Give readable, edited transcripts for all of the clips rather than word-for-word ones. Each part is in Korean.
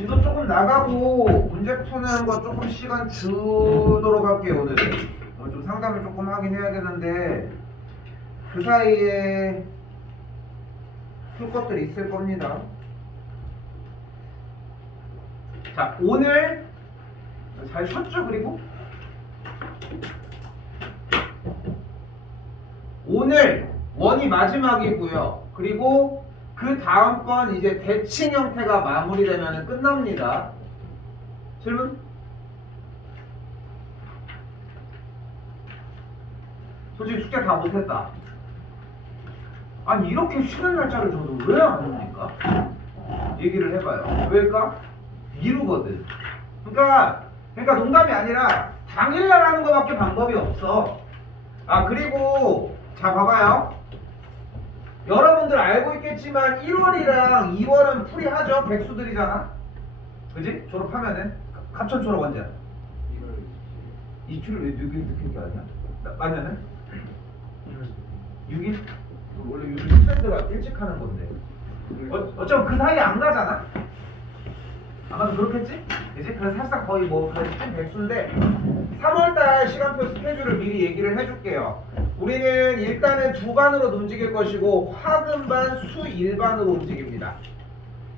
진도 조금 나가고 문제 푸는 거 조금 시간 주도록 할게요. 오늘 좀 상담을 조금 하긴 해야 되는데 그 사이에 풀 것들이 있을 겁니다. 자, 오늘 잘 쉬었죠? 그리고 오늘 원이 마지막이고요. 그리고 그 다음번 이제 대칭 형태가 마무리되면 끝납니다. 질문? 솔직히 숙제 다 못했다. 아니 이렇게 쉬는 날짜를 줘도 왜 안 옵니까? 얘기를 해봐요. 왜일까? 미루거든. 그러니까 농담이 아니라 당일날 하는 거밖에 방법이 없어. 아 그리고 자 봐봐요. 여러분들 알고 있겠지만 1월이랑 2월은 풀이하죠. 백수들이잖아. 그지? 졸업하면은 갑천 졸업 언제야? 2월 27일 왜 6일 늦게 하냐? 맞냐는? 6일? 원래 요즘 트렌드가 일찍 하는 건데 어쩌면 그 사이에 안 가잖아? 아마도 그렇겠지? 그지? 그래서 사실상 거의 뭐 거의 한 백수인데 3월달 시간표 스케줄을 미리 얘기를 해줄게요. 우리는 일단은 두 반으로 움직일 것이고 화금반, 수일반으로 움직입니다.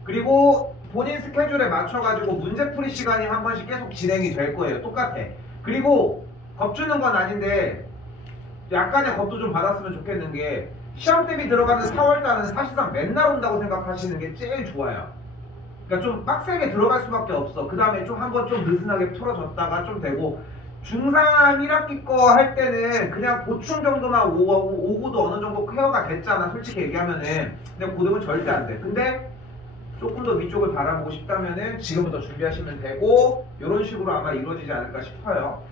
그리고 본인 스케줄에 맞춰가지고 문제풀이 시간이 한 번씩 계속 진행이 될 거예요. 똑같아. 그리고 겁주는 건 아닌데 약간의 겁도 좀 받았으면 좋겠는 게 시험 대비 들어가는 4월달은 사실상 맨날 온다고 생각하시는 게 제일 좋아요. 그러니까 좀 빡세게 들어갈 수밖에 없어. 그 다음에 좀 한번 좀 느슨하게 풀어줬다가 좀 되고 중3 1학기 거 할 때는 그냥 보충 정도만 오고도 어느 정도 케어가 됐잖아. 솔직히 얘기하면은. 근데 고등은 절대 안 돼. 근데 조금 더 위쪽을 바라보고 싶다면은 지금부터 준비하시면 되고 이런 식으로 아마 이루어지지 않을까 싶어요.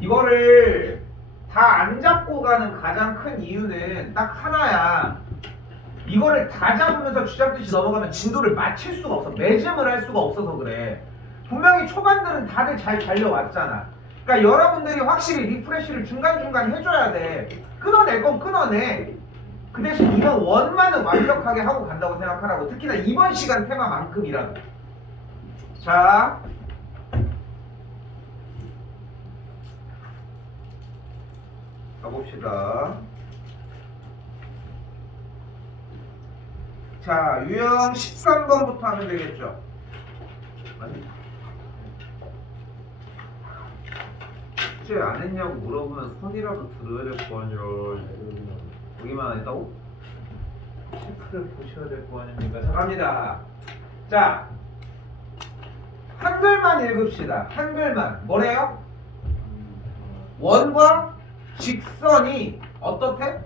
이거를 다 안 잡고 가는 가장 큰 이유는 딱 하나야. 이거를 다 잡으면서 쥐잡듯이 넘어가면 진도를 맞출 수가 없어. 매짐을 할 수가 없어서 그래. 분명히 초반들은 다들 잘 달려왔잖아. 그러니까 여러분들이 확실히 리프레쉬를 중간중간 해줘야 돼. 끊어낼 건 끊어내. 그 대신 이번 원만은 완벽하게 하고 간다고 생각하라고. 특히나 이번 시간 테마만큼이라도. 자, 가봅시다. 자, 유형 13번부터 하면 되겠죠? 숙제 안 했냐고 물어보면 손이라도 들어야 될 거 아니야. 보기만 안 했다고? 체크를 보셔야 될 거 아닙니까? 자, 갑니다. 자, 한글만 읽읍시다. 한글만. 뭐래요? 원과 직선이 어떻대?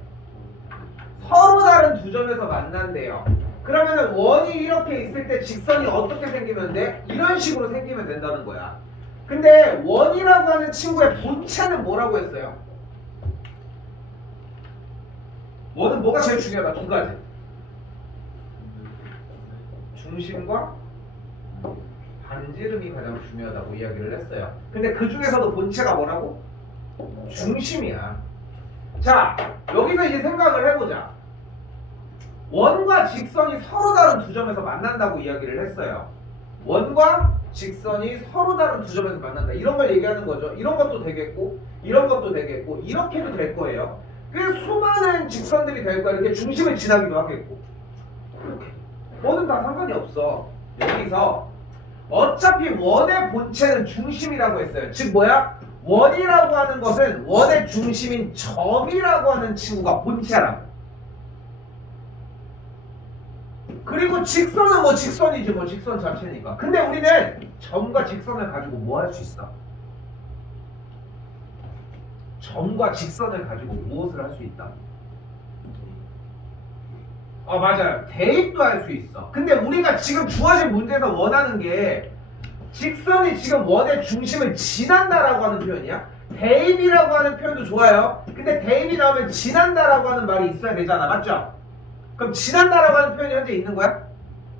서로 다른 두 점에서 만난대요. 그러면은 원이 이렇게 있을 때 직선이 어떻게 생기면 돼? 이런 식으로 생기면 된다는 거야. 근데 원이라고 하는 친구의 본체는 뭐라고 했어요? 원은 뭐가 제일 중요하다? 두 가지. 중심과 반지름이 가장 중요하다고 이야기를 했어요. 근데 그 중에서도 본체가 뭐라고? 중심이야. 자, 여기서 이제 생각을 해보자. 원과 직선이 서로 다른 두 점에서 만난다고 이야기를 했어요. 원과 직선이 서로 다른 두 점에서 만난다. 이런 걸 얘기하는 거죠. 이런 것도 되겠고, 이런 것도 되겠고, 이렇게도 될 거예요. 꽤 수많은 직선들이 될 거야. 이렇게 중심을 지나기도 하겠고. 이렇게. 뭐는 다 상관이 없어. 여기서 어차피 원의 본체는 중심이라고 했어요. 즉 뭐야? 원이라고 하는 것은 원의 중심인 점이라고 하는 친구가 본체라고. 그리고 직선은 뭐 직선이지 뭐 직선 자체니까. 근데 우리는 점과 직선을 가지고 뭐 할 수 있어? 점과 직선을 가지고 무엇을 할 수 있다? 맞아요. 대입도 할 수 있어. 근데 우리가 지금 주어진 문제에서 원하는 게 직선이 지금 원의 중심을 지난다라고 하는 표현이야. 대입이라고 하는 표현도 좋아요. 근데 대입이 나오면 지난다라고 하는 말이 있어야 되잖아. 맞죠? 그럼 지난다라고 하는 표현이 현재 있는 거야?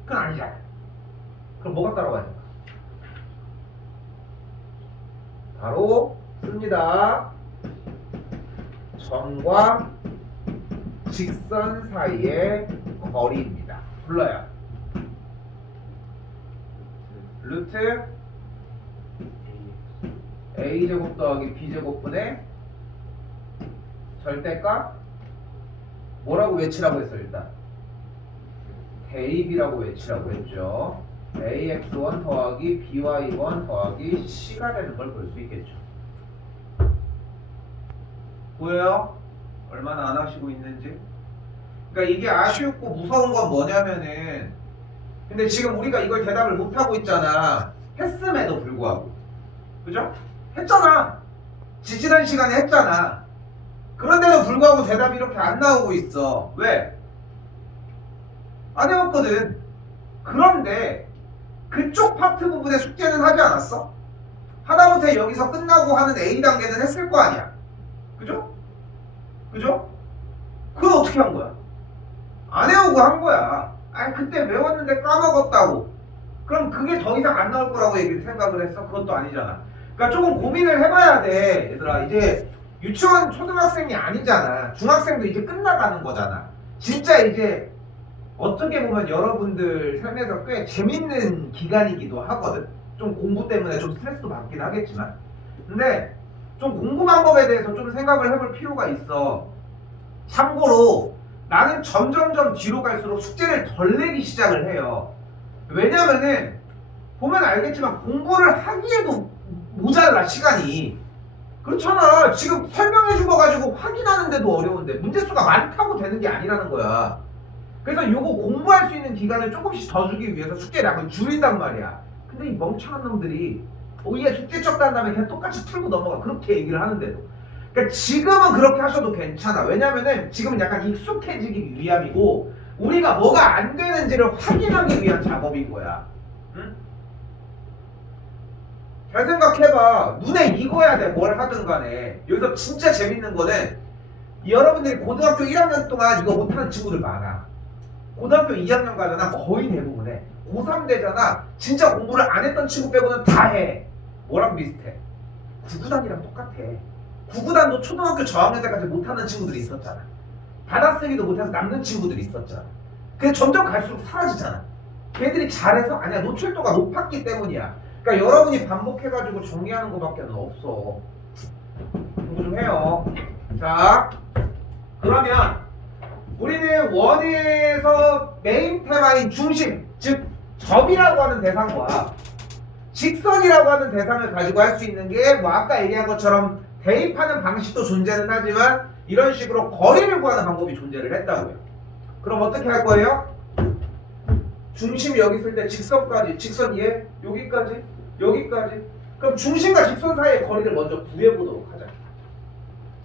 그건 아니잖아. 그럼 뭐가 따라와야 될까? 바로 씁니다. 점과 직선 사이의 거리입니다. 불러요. 루트 a제곱 더하기 b제곱분의 절대값 뭐라고 외치라고 했어 일단? 대입이라고 외치라고 했죠. ax1 더하기 by1 더하기 c가 되는 걸 볼 수 있겠죠. 보여요? 얼마나 안 하시고 있는지? 그러니까 이게 아쉬웠고 무서운 건 뭐냐면은 근데 지금 우리가 이걸 대답을 못하고 있잖아. 했음에도 불구하고. 그죠? 했잖아. 지지난 시간에 했잖아. 그런데도 불구하고 대답이 이렇게 안 나오고 있어. 왜? 안 해왔거든. 그런데 그쪽 파트 부분의 숙제는 하지 않았어? 하다못해 여기서 끝나고 하는 A단계는 했을 거 아니야. 그죠? 그죠? 그건 어떻게 한 거야? 안 해오고 한 거야. 아니 그때 외웠는데 까먹었다고. 그럼 그게 더 이상 안 나올 거라고 생각을 했어? 그것도 아니잖아. 그러니까 조금 고민을 해봐야 돼. 얘들아 이제 유치원 초등학생이 아니잖아. 중학생도 이제 끝나가는 거잖아. 진짜 이제 어떻게 보면 여러분들 삶에서 꽤 재밌는 기간이기도 하거든. 좀 공부 때문에 좀 스트레스도 받긴 하겠지만. 근데 좀 공부 방법에 대해서 좀 생각을 해볼 필요가 있어. 참고로 나는 점점점 뒤로 갈수록 숙제를 덜 내기 시작을 해요. 왜냐면은 보면 알겠지만 공부를 하기에도 모자라 시간이. 그렇잖아. 지금 설명해 주어가지고 확인하는데도 어려운데 문제수가 많다고 되는 게 아니라는 거야. 그래서 요거 공부할 수 있는 기간을 조금씩 더 주기 위해서 숙제량을 줄인단 말이야. 근데 이 멍청한 놈들이 얘 숙제 적다 한 다음에 그냥 똑같이 풀고 넘어가. 그렇게 얘기를 하는데도. 그러니까 지금은 그렇게 하셔도 괜찮아. 왜냐면은 지금은 약간 익숙해지기 위함이고 우리가 뭐가 안 되는지를 확인하기 위한 작업인 거야. 응? 잘 생각해봐. 눈에 익어야 돼. 뭘 하든 간에. 여기서 진짜 재밌는 거는 여러분들이 고등학교 1학년 동안 이거 못하는 친구들 많아. 고등학교 2학년 가잖아. 거의 대부분에. 고3 되잖아. 진짜 공부를 안 했던 친구 빼고는 다 해. 뭐랑 비슷해? 구구단이랑 똑같아. 구구단도 초등학교 저학년 때까지 못하는 친구들이 있었잖아. 받아쓰기도 못해서 남는 친구들이 있었잖아. 근데 점점 갈수록 사라지잖아. 걔들이 잘해서? 아니야. 노출도가 높았기 때문이야. 그러니까 여러분이 반복해가지고 정리하는 것밖에 없어. 공부 좀 해요. 자, 그러면 우리는 원에서 메인 테마인 중심, 즉 접이라고 하는 대상과 직선이라고 하는 대상을 가지고 할 수 있는 게 뭐 아까 얘기한 것처럼 대입하는 방식도 존재는 하지만 이런 식으로 거리를 구하는 방법이 존재를 했다고요. 그럼 어떻게 할 거예요? 중심이 여기 있을 때 직선까지, 직선 얘 여기까지, 여기까지. 그럼 중심과 직선 사이의 거리를 먼저 구해보도록 하자.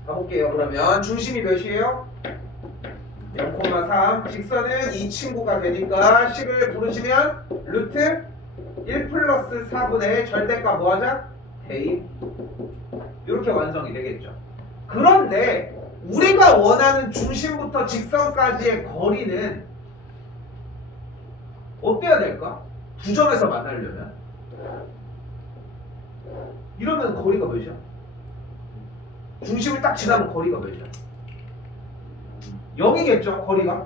가볼게요. 그러면 중심이 몇이에요? 0,3. 직선은 이 친구가 되니까 식을 부르시면 루트 1 플러스 4분의 절대값 뭐 하자? 대입. 이렇게 완성이 되겠죠. 그런데 우리가 원하는 중심부터 직선까지의 거리는 어때야 될까? 두 점에서 만나려면 이러면 거리가 몇이야? 중심을 딱 지나면 거리가 몇이야? 0이겠죠 거리가?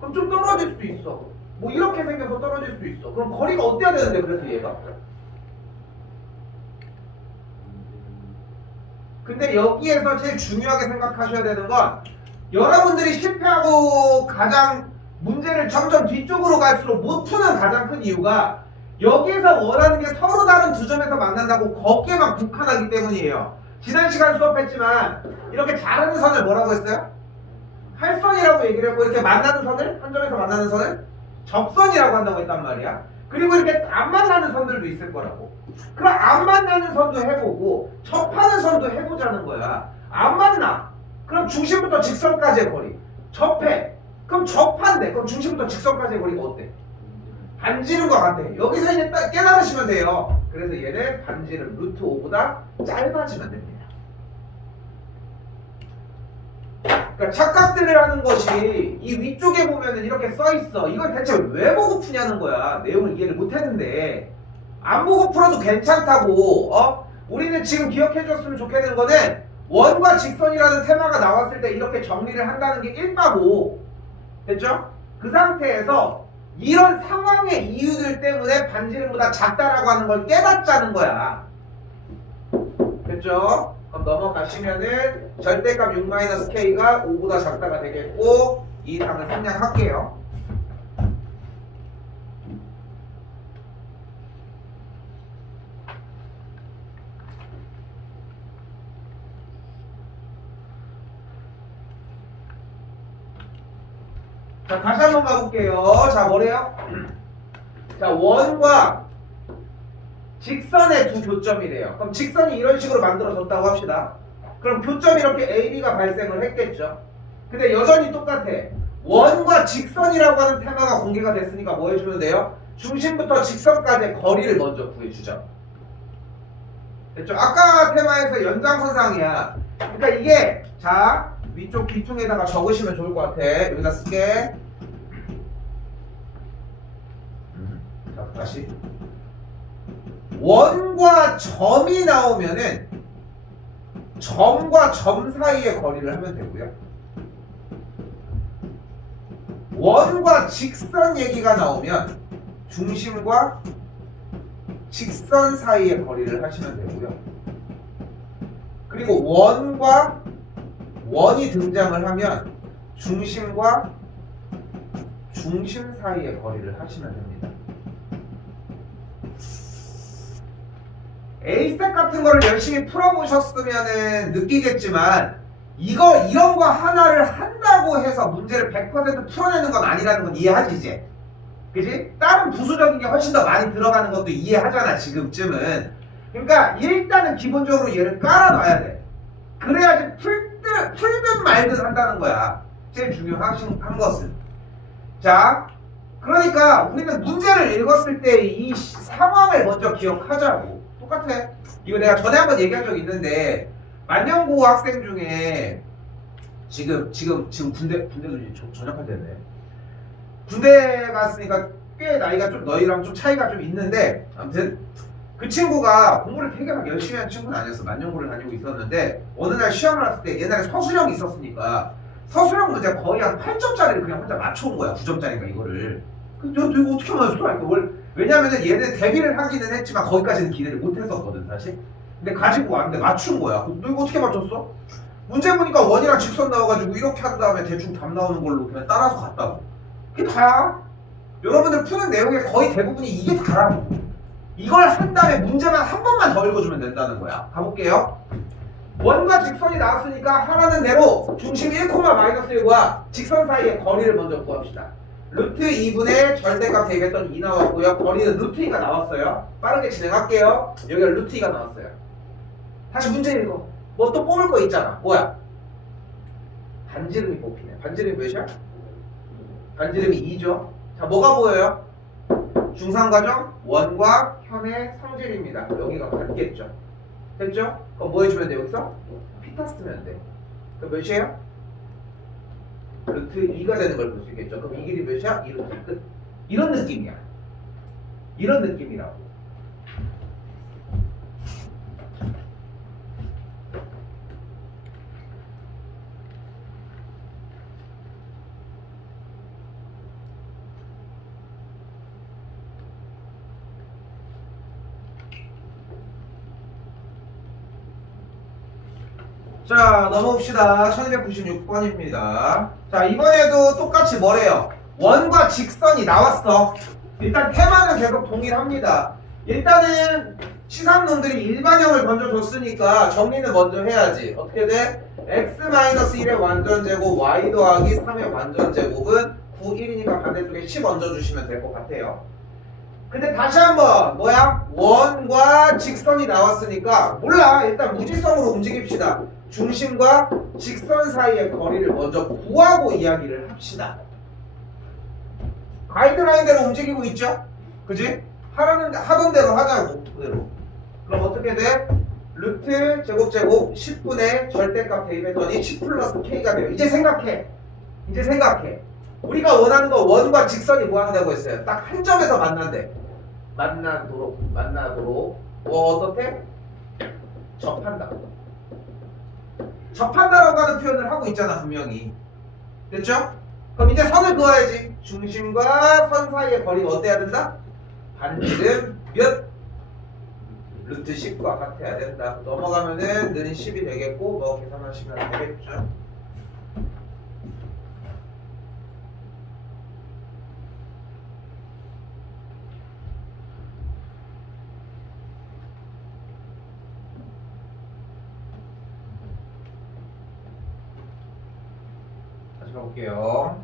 그럼 좀 떨어질 수도 있어. 뭐 이렇게 생겨서 떨어질 수도 있어. 그럼 거리가 어때야 되는데 그래서 얘가? 근데 여기에서 제일 중요하게 생각하셔야 되는 건 여러분들이 실패하고 가장 문제를 점점 뒤쪽으로 갈수록 못 푸는 가장 큰 이유가 여기에서 원하는 게 서로 다른 두 점에서 만난다고 거기에만 국한하기 때문이에요. 지난 시간 수업했지만 이렇게 자르는 선을 뭐라고 했어요? 활선이라고 얘기를 했고 이렇게 만나는 선을 한 점에서 만나는 선을 접선이라고 한다고 했단 말이야. 그리고 이렇게 안 만나는 선들도 있을 거라고. 그럼 안 만나는 선도 해보고 접하는 선도 해보자는 거야. 안 만나. 그럼 중심부터 직선까지의 거리. 접해. 그럼 접한대. 그럼 중심부터 직선까지의 거리가 어때? 반지름 것 같아. 여기서 이제 깨달으시면 돼요. 그래서 얘는 반지름 루트 5보다 짧아지면 됩니다. 그러니까 착각들을 하는 것이 이 위쪽에 보면은 이렇게 써있어. 이걸 대체 왜 보고 푸냐는 거야. 내용을 이해를 못했는데 안 보고 풀어도 괜찮다고. 우리는 지금 기억해줬으면 좋겠는 거는 원과 직선이라는 테마가 나왔을 때 이렇게 정리를 한다는 게 1바고 됐죠? 그 상태에서 이런 상황의 이유들 때문에 반지름보다 작다라고 하는 걸 깨닫자는 거야. 됐죠? 그럼 넘어가시면은 절대값 6-k가 5보다 작다가 되겠고 이 답을 생략할게요. 자, 다시 한번 가볼게요. 자, 뭐래요? 자, 원과 직선의 두 교점이래요. 그럼 직선이 이런 식으로 만들어졌다고 합시다. 그럼 교점이 이렇게 AB가 발생을 했겠죠. 근데 여전히 똑같아. 원과 직선이라고 하는 테마가 공개가 됐으니까 뭐 해주면 돼요? 중심부터 직선까지의 거리를 먼저 구해주죠. 됐죠? 아까 테마에서 연장선상이야. 그러니까 이게 자 위쪽 뒤통에다가 적으시면 좋을 것 같아. 여기다 쓸게. 자, 다시. 원과 점이 나오면은 점과 점 사이의 거리를 하면 되고요. 원과 직선 얘기가 나오면 중심과 직선 사이의 거리를 하시면 되고요. 그리고 원과 원이 등장을 하면 중심과 중심 사이의 거리를 하시면 됩니다. A스택 같은 거를 열심히 풀어보셨으면 느끼겠지만 이런 거 하나를 한다고 해서 문제를 100% 풀어내는 건 아니라는 건 이해하지 이제? 그지? 다른 부수적인 게 훨씬 더 많이 들어가는 것도 이해하잖아 지금쯤은. 그러니까 일단은 기본적으로 얘를 깔아놔야 돼. 그래야지 풀든 말든 한다는 거야. 제일 중요한 것은. 자, 그러니까 우리는 문제를 읽었을 때 이 상황을 먼저 기억하자고. 똑같아. 이거 내가 전에 한번 얘기한 적 있는데 만년고 학생 중에 지금 군대도 전역할 때네. 군대 갔으니까 꽤 나이가 좀 너희랑 좀 차이가 좀 있는데 아무튼 그 친구가 공부를 되게 막 열심히 한 친구는 아니었어. 만년고를 다니고 있었는데 어느 날 시험을 했을 때 옛날에 서술형이 있었으니까 서술형 문제 거의 한 8점짜리를 그냥 혼자 맞춰온 거야. 9점짜리가 이거를. 근데 너 이거 어떻게 맞았어? 왜냐면은 얘는 데뷔를 하기는 했지만 거기까지는 기대를 못 했었거든 사실. 근데 가지고 왔는데 맞춘 거야. 너 이거 어떻게 맞췄어? 문제 보니까 원이랑 직선 나와가지고 이렇게 한 다음에 대충 답 나오는 걸로 그냥 따라서 갔다고. 그게 다야. 여러분들 푸는 내용의 거의 대부분이 이게 다라고. 이걸 한 다음에 문제만 한 번만 더 읽어주면 된다는 거야. 가볼게요. 원과 직선이 나왔으니까 하라는 대로 중심 1,-1과 직선 사이의 거리를 먼저 구합시다. 루트 2분의 절대값 대입했더니 2 나왔고요. 거리는 루트 2가 나왔어요. 빠르게 진행할게요. 여기가 루트 2가 나왔어요. 다시 문제 읽어. 뭐 또 뽑을 거 있잖아. 뭐야? 반지름이 뽑히네. 반지름이 몇이야? 반지름이 2죠. 자, 뭐가 보여요? 중상과정 원과 현의 성질입니다. 여기가 같겠죠. 됐죠? 그럼 뭐 해주면 돼 여기서? 피타 쓰면 돼. 그럼 몇이에요? 루트 2가 되는 걸 볼 수 있겠죠. 그럼 이 길이 몇이야? 2 루트 끝. 이런 느낌이야. 이런 느낌이라고. 자, 넘어봅시다. 1296번입니다. 자, 이번에도 똑같이 뭐래요? 원과 직선이 나왔어. 일단 테마는 계속 동일합니다. 일단은 치산놈들이 일반형을 먼저 줬으니까 정리는 먼저 해야지. 어떻게 돼? x-1의 완전제곱 y 더하기 3의 완전제곱은 9, 1이니까 반대쪽에 10 얹어주시면 될 것 같아요. 근데 다시 한번 뭐야? 원과 직선이 나왔으니까 몰라. 일단 무지성으로 움직입시다. 중심과 직선 사이의 거리를 먼저 구하고 이야기를 합시다. 가이드라인대로 움직이고 있죠? 그지? 하던 대로 하자고. 그대로. 그럼 어떻게 돼? 루트 제곱 10분의 절대값 대입했더니 10 플러스 k가 돼요. 이제 생각해. 우리가 원하는 거 원과 직선이 뭐 한다고 했어요? 딱 한 점에서 만난대. 만나도록 어떻게? 접한다고. 접한다라고 하는 표현을 하고 있잖아 분명히. 됐죠? 그럼 이제 선을 그어야지. 중심과 선 사이의 거리가 어때야 된다? 반지름 몇? 루트 10과 같아야 된다. 넘어가면은 는 10이 되겠고 뭐 계산하시면 되겠죠. 다시 가볼게요.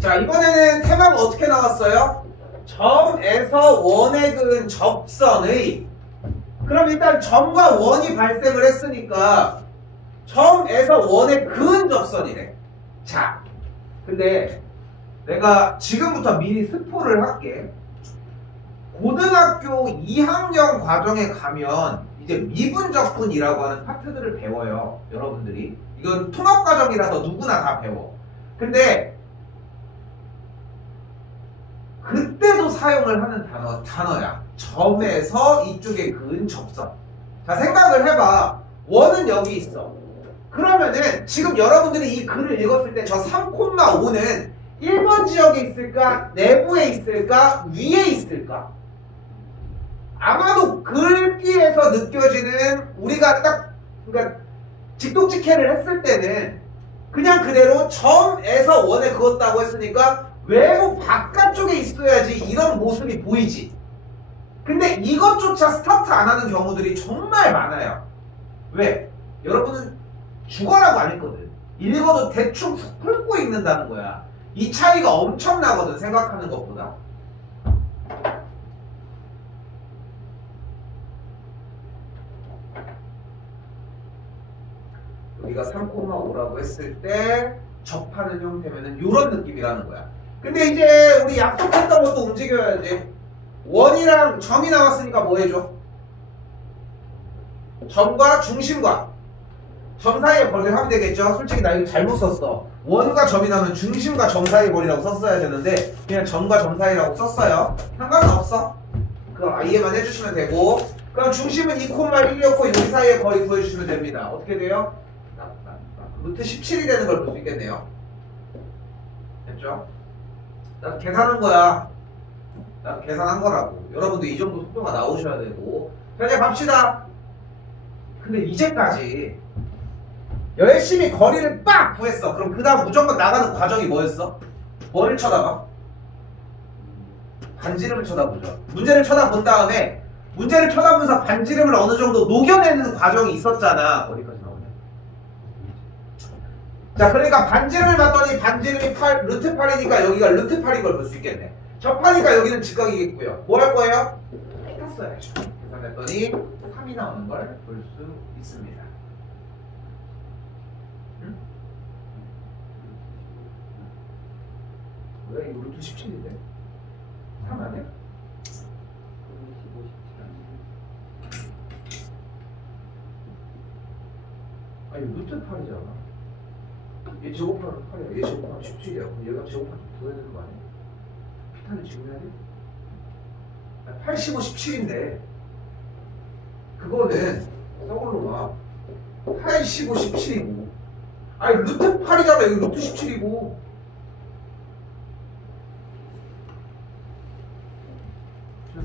자, 이번에는 테마가 어떻게 나왔어요? 점에서 원에 그은 접선의. 그럼 일단 점과 원이 발생을 했으니까 점에서 원에 그은 접선이래. 자, 근데 내가 지금부터 미리 스포를 할게. 고등학교 2학년 과정에 가면 이제 미분적분이라고 하는 파트들을 배워요. 여러분들이. 이건 통합과정이라서 누구나 다 배워. 근데 그때도 사용을 하는 단어야. 점에서 이쪽에 그은 접선. 자, 생각을 해봐. 원은 여기 있어. 그러면은 지금 여러분들이 이 글을 읽었을 때 저 3,5는 1번 지역에 있을까? 내부에 있을까? 위에 있을까? 아마도 글귀에서 느껴지는 우리가 딱 그러니까 직독직해를 했을 때는 그냥 그대로 점에서 원에 그었다고 했으니까 외부 바깥쪽에 있어야지 이런 모습이 보이지. 근데 이것조차 스타트 안 하는 경우들이 정말 많아요. 왜? 여러분은 죽어라고 안 했거든. 읽어도 대충 훑고 읽는다는 거야. 이 차이가 엄청나거든, 생각하는 것보다. 여기가 3,5라고 했을 때 접하는 형태면은 이런 느낌이라는 거야. 근데 이제 우리 약속했던 것도 움직여야지. 원이랑 점이 나왔으니까 뭐 해줘? 점과 중심과 점 사이의 거리를 하면 되겠죠? 솔직히 나 이거 잘못 썼어. 원과 점이 나오면 중심과 점 사이의 거리라고 썼어야 되는데 그냥 점과 점 사이라고 썼어요. 상관은 없어. 그거 이해만 해주시면 되고. 그럼 중심은 2,1이었고 여기 사이의 거리 구해주시면 됩니다. 어떻게 돼요? 루트 17이 되는 걸 볼 수 있겠네요. 됐죠? 나도 계산한 거야. 나도 계산한 거라고. 여러분도 이 정도 속도가 나오셔야 되고. 자, 이제 갑시다. 근데 이제까지 열심히 거리를 빡 구했어. 그럼 그 다음 무조건 나가는 과정이 뭐였어? 뭐를 쳐다봐? 반지름을 쳐다보죠. 문제를 쳐다본 다음에 문제를 쳐다보면서 반지름을 어느 정도 녹여내는 과정이 있었잖아. 어디까지 나오냐? 자, 그러니까 반지름을 봤더니 반지름이 루트 8이니까 여기가 루트 8인 걸 볼 수 있겠네. 접하니까 여기는 직각이겠고요. 뭐 할 거예요? 탔어야죠. 계산했더니 3이 나오는 걸 볼 수 있습니다. 응? 왜? 이거 루트 17인데? 3 아니야? 아니 루트 8이잖아. 얘 제곱하면 8이야. 얘 제곱하면 17이야. 그럼 얘가 제곱하면 더 해야 되는 거 아니야? 피타는 지금 해야 돼? 85, 17인데 그거는 서울로 와. 85, 17이고 아니 루트 8이잖아. 여기 루트 17이고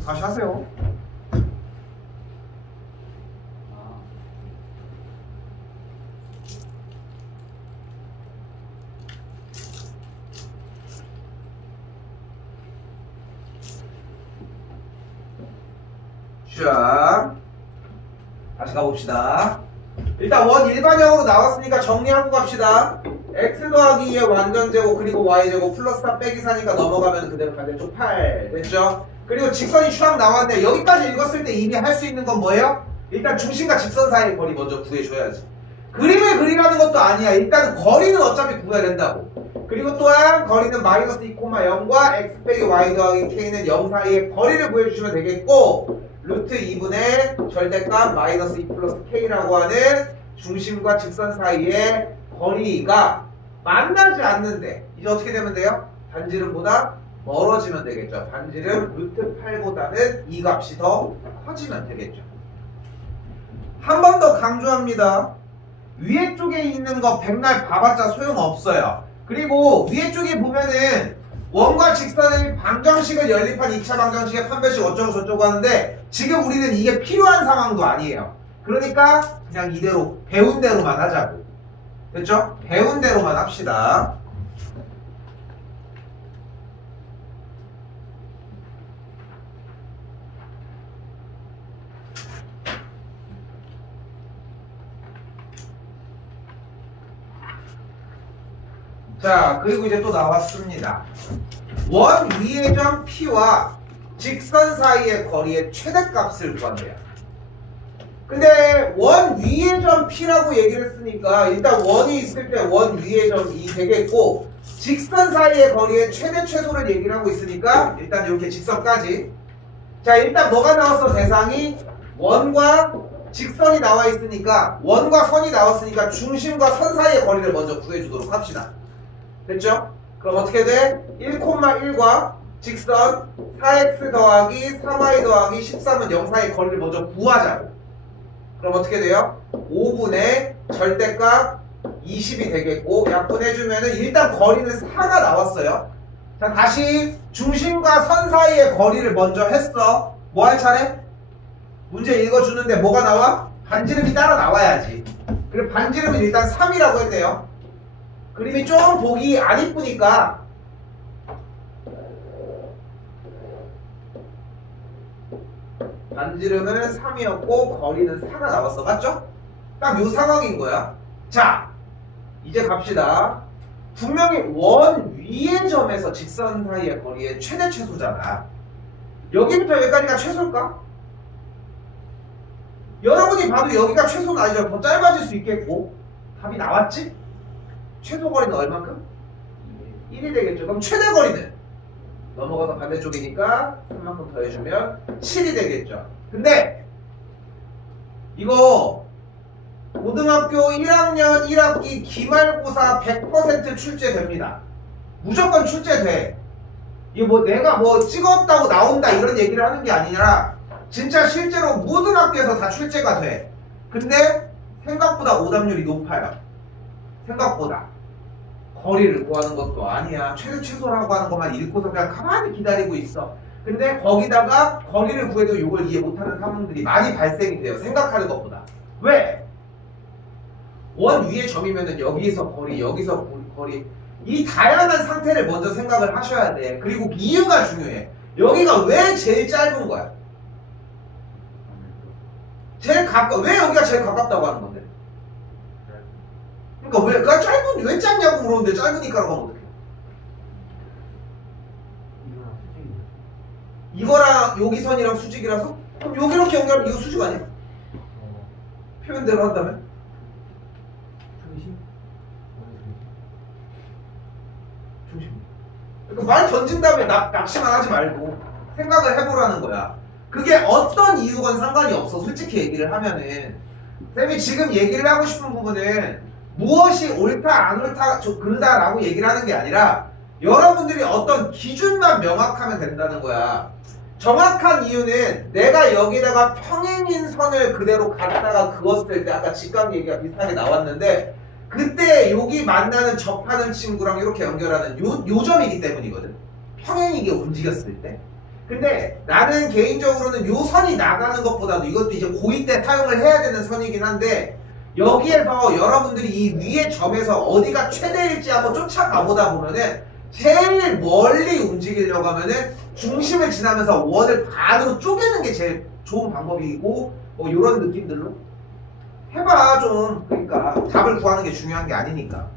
다시 하세요. 자, 다시 가봅시다. 일단 원 일반형으로 나왔으니까 정리하고 갑시다. x 더하기 2의 완전제곱 그리고 y제곱 플러스 4 빼기 4니까 넘어가면 그대로 반대쪽 8 됐죠? 그리고 직선이 슈락 나왔는데 여기까지 읽었을 때 이미 할 수 있는 건 뭐예요? 일단 중심과 직선 사이의 거리 먼저 구해줘야지. 그림을 그리라는 것도 아니야. 일단은 거리는 어차피 구해야 된다고. 그리고 또한 거리는 마이너스 2,0과 x 빼기 y 더하기 k는 0 사이의 거리를 구해주시면 되겠고 루트 2분의 절대값 마이너스 2 플러스 k라고 하는 중심과 직선 사이의 거리가 만나지 않는데 이제 어떻게 되면 돼요? 반지름보다 멀어지면 되겠죠. 반지름 루트 8보다는 이 값이 더 커져. 펴지면 되겠죠. 한 번 더 강조합니다. 위에 쪽에 있는 거 백날 봐봤자 소용없어요. 그리고 위에 쪽에 보면은 원과 직선의 방정식을 연립한 2차 방정식의 판별식 어쩌고 저쩌고 하는데 지금 우리는 이게 필요한 상황도 아니에요. 그러니까 그냥 이대로 배운 대로만 하자고. 됐죠? 배운 대로만 합시다. 자, 그리고 이제 또 나왔습니다. 원 위의 점 P와 직선 사이의 거리의 최대값을 구한대요. 근데 원 위의 점 P라고 얘기를 했으니까 일단 원이 있을 때 원 위의 점이 되겠고 직선 사이의 거리의 최대 최소를 얘기를 하고 있으니까 일단 이렇게 직선까지. 자, 일단 뭐가 나왔어? 대상이 원과 직선이 나와 있으니까 원과 선이 나왔으니까 중심과 선 사이의 거리를 먼저 구해주도록 합시다. 됐죠? 그럼 어떻게 돼? 1,1과 직선 4x 더하기 3y 더하기 13은 0 사이의 거리를 먼저 구하자고. 그럼 어떻게 돼요? 5분의 절대값 20이 되겠고 약분해주면은 일단 거리는 4가 나왔어요. 자, 다시 중심과 선 사이의 거리를 먼저 했어. 뭐 할 차례? 문제 읽어주는데 뭐가 나와? 반지름이 따라 나와야지. 그리고 반지름은 일단 3이라고 했네요. 그림이 좀 보기 안 이쁘니까 반지름은 3이었고 거리는 4가 나왔어. 맞죠? 딱 요 상황인 거야. 자, 이제 갑시다. 분명히 원 위의 점에서 직선 사이의 거리의 최대 최소잖아. 여기부터 여기까지가 최소일까? 여러분이 봐도 여기가 최소는 아니죠. 더 짧아질 수 있겠고. 답이 나왔지? 최소 거리는 얼만큼? 1이 되겠죠. 그럼 최대 거리는? 넘어가서 반대쪽이니까 3만큼 더해주면 7이 되겠죠. 근데 이거 고등학교 1학년 1학기 기말고사 100% 출제됩니다. 무조건 출제돼. 이거 뭐 내가 뭐 찍었다고 나온다 이런 얘기를 하는 게 아니라 진짜 실제로 모든 학교에서 다 출제가 돼. 근데 생각보다 오답률이 높아요. 생각보다. 거리를 구하는 것도 아니야. 최대 최소라고 하는 것만 읽고서 그냥 가만히 기다리고 있어. 근데 거기다가 거리를 구해도 이걸 이해 못하는 상황들이 많이 발생이 돼요. 생각하는 것보다. 왜? 원 위의 점이면은 여기서 거리, 여기서 거리. 이 다양한 상태를 먼저 생각을 하셔야 돼. 그리고 이유가 중요해. 여기가 왜 제일 짧은 거야? 왜 여기가 제일 가깝다고 하는 건데? 그러니까 왜 짧냐고 물었는데 짧으니까라고 하면 어떡해? 이거랑 여기 선이랑 수직이라서? 그럼 여기 이렇게 연결하면 이거 수직 아니야? 표현대로 한다면? 중심. 그러니까 말 던진 다음에 낚시만 하지 말고 생각을 해보라는 거야. 그게 어떤 이유건 상관이 없어. 솔직히 얘기를 하면은 쌤이 지금 얘기를 하고 싶은 부분은 무엇이 옳다 안 옳다 그러다라고 얘기를 하는 게 아니라 여러분들이 어떤 기준만 명확하면 된다는 거야. 정확한 이유는 내가 여기다가 평행인 선을 그대로 갖다가 그었을 때 아까 직각 얘기가 비슷하게 나왔는데 그때 여기 만나는 접하는 친구랑 이렇게 연결하는 요 점이기 때문이거든. 평행이게 움직였을 때. 근데 나는 개인적으로는 요 선이 나가는 것보다도 이것도 이제 고2 때 사용을 해야 되는 선이긴 한데 여기에서 여러분들이 이 위의 점에서 어디가 최대일지 한번 쫓아가 보다 보면은 제일 멀리 움직이려고 하면은 중심을 지나면서 원을 반으로 쪼개는 게 제일 좋은 방법이고 뭐 이런 느낌들로 해봐 좀. 그러니까 답을 구하는 게 중요한 게 아니니까.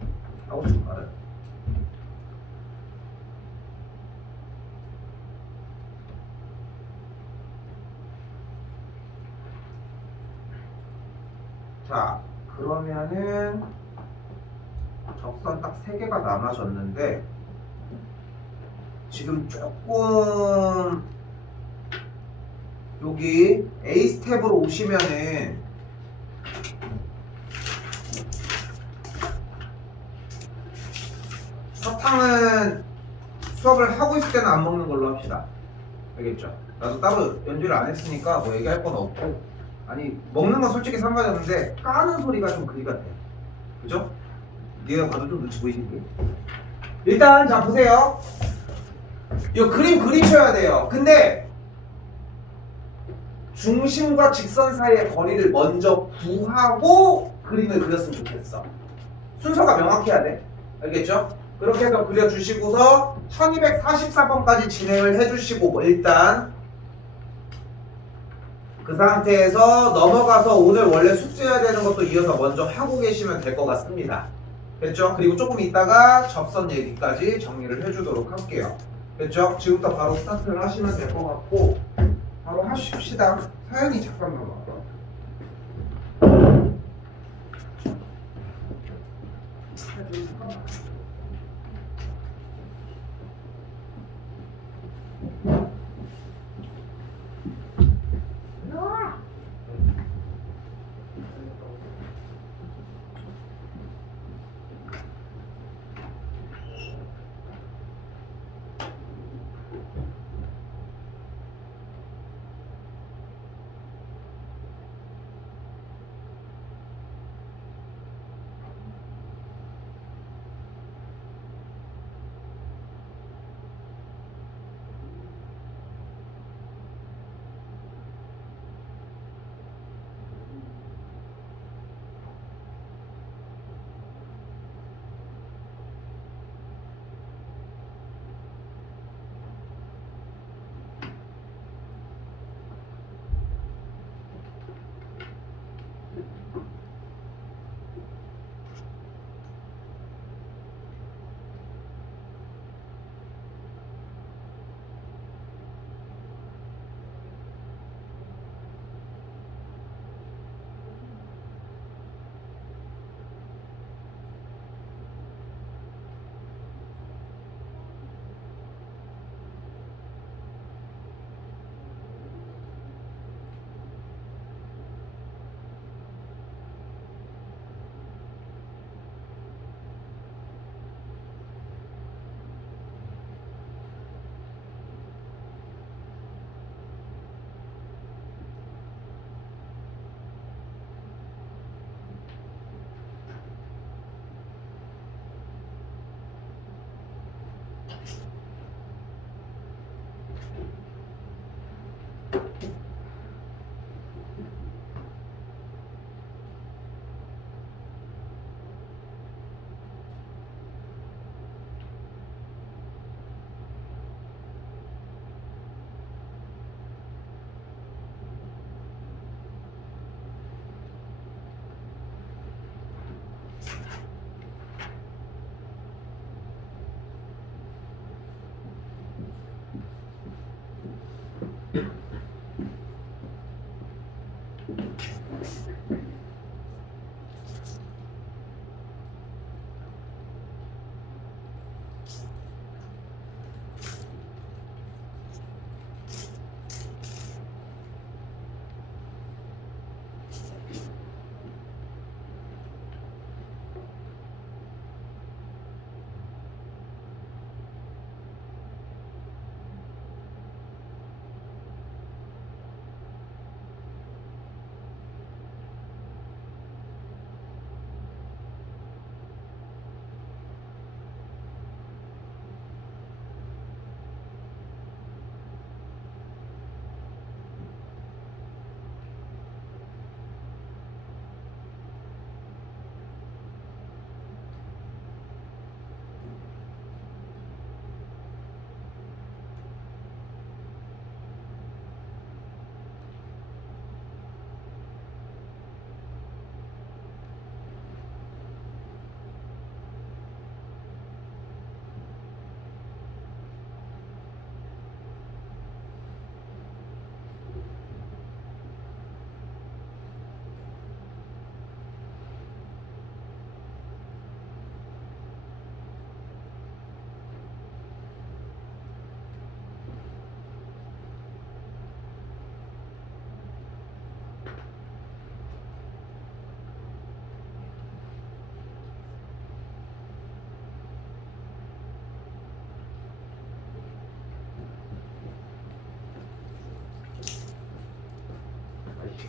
하고 싶은 말은. 자, 그러면은 적선 딱 3개가 남아졌는데 지금 조금 여기 A 스텝으로 오시면은 사탕은 수업을 하고 있을 때는 안 먹는 걸로 합시다. 알겠죠? 나도 따로 연주를 안 했으니까 뭐 얘기할 건 없고. 아니 먹는 건 솔직히 상관없는데 까는 소리가 좀 그리 같아. 그죠? 네가 봐도 좀 눈치 보이시니? 일단 자 보세요. 이 그림 그리셔야 돼요. 근데 중심과 직선 사이의 거리를 먼저 구하고 그림을 그렸으면 좋겠어. 순서가 명확해야 돼. 알겠죠? 그렇게 해서 그려주시고서 1244번까지 진행을 해주시고 일단 그 상태에서 넘어가서 오늘 원래 숙제해야 되는 것도 이어서 먼저 하고 계시면 될 것 같습니다. 됐죠? 그리고 조금 있다가 접선 얘기까지 정리를 해주도록 할게요. 됐죠? 지금부터 바로 스타트를 하시면 될 것 같고 바로 하십시다. 사연이 잠깐만 와.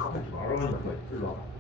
하지 말아라니까. 일로 와.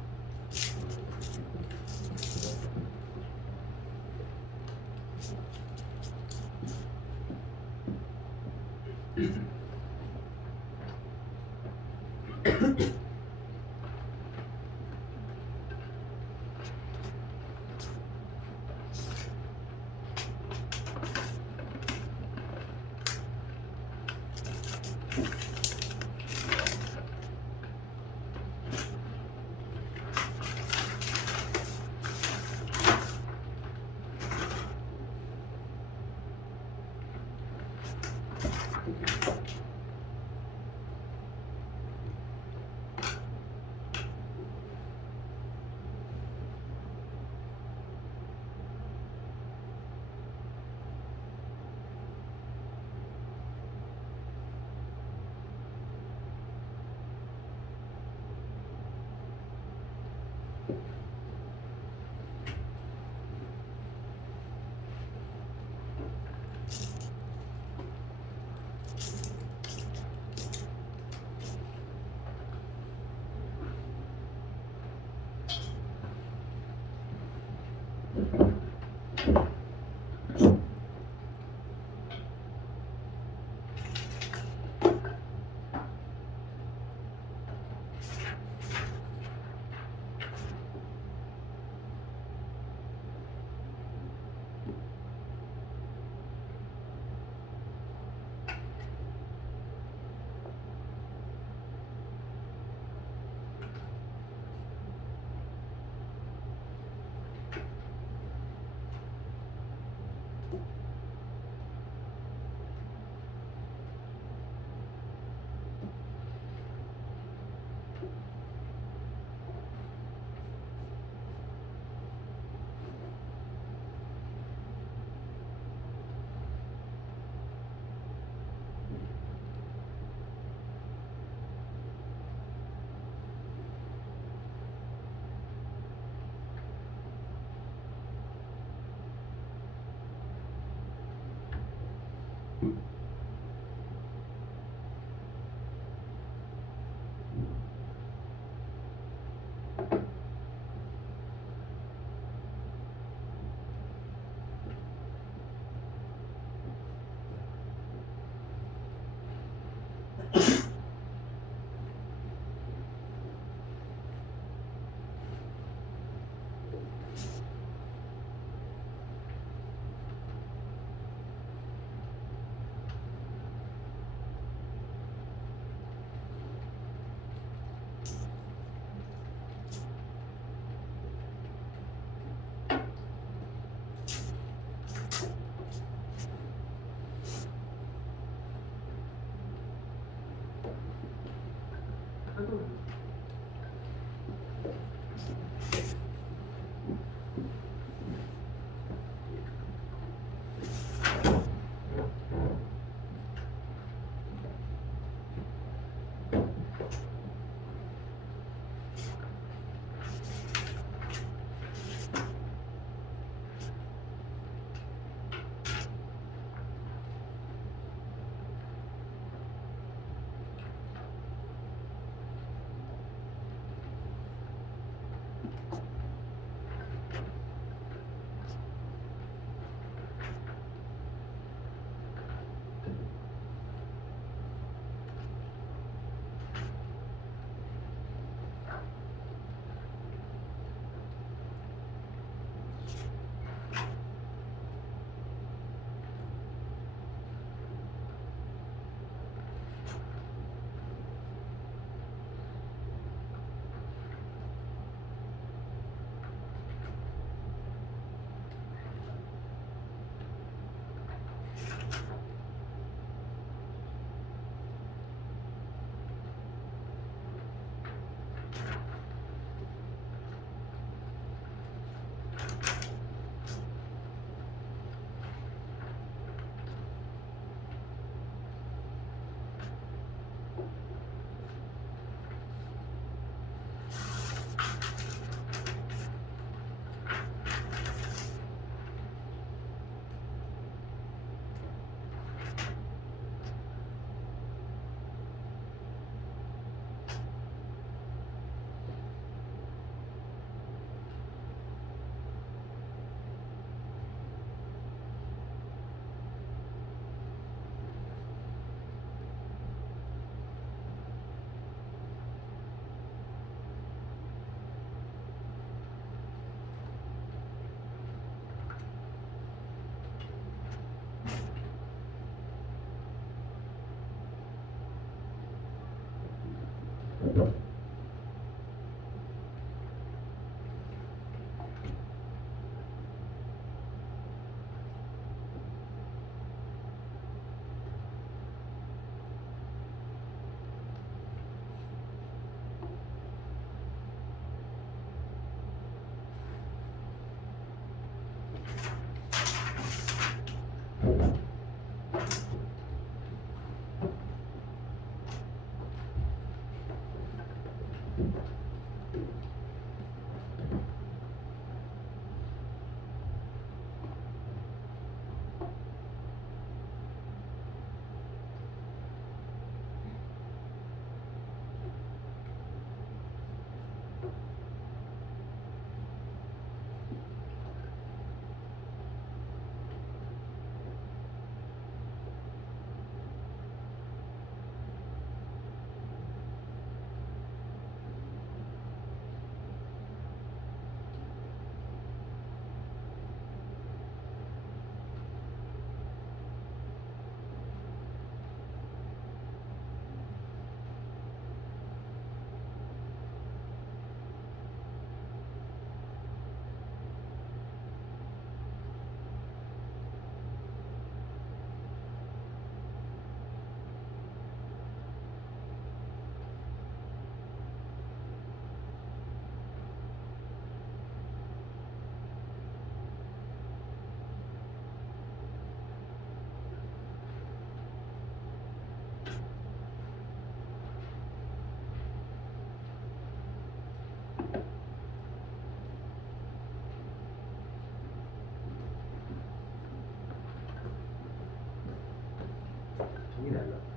종이 달라.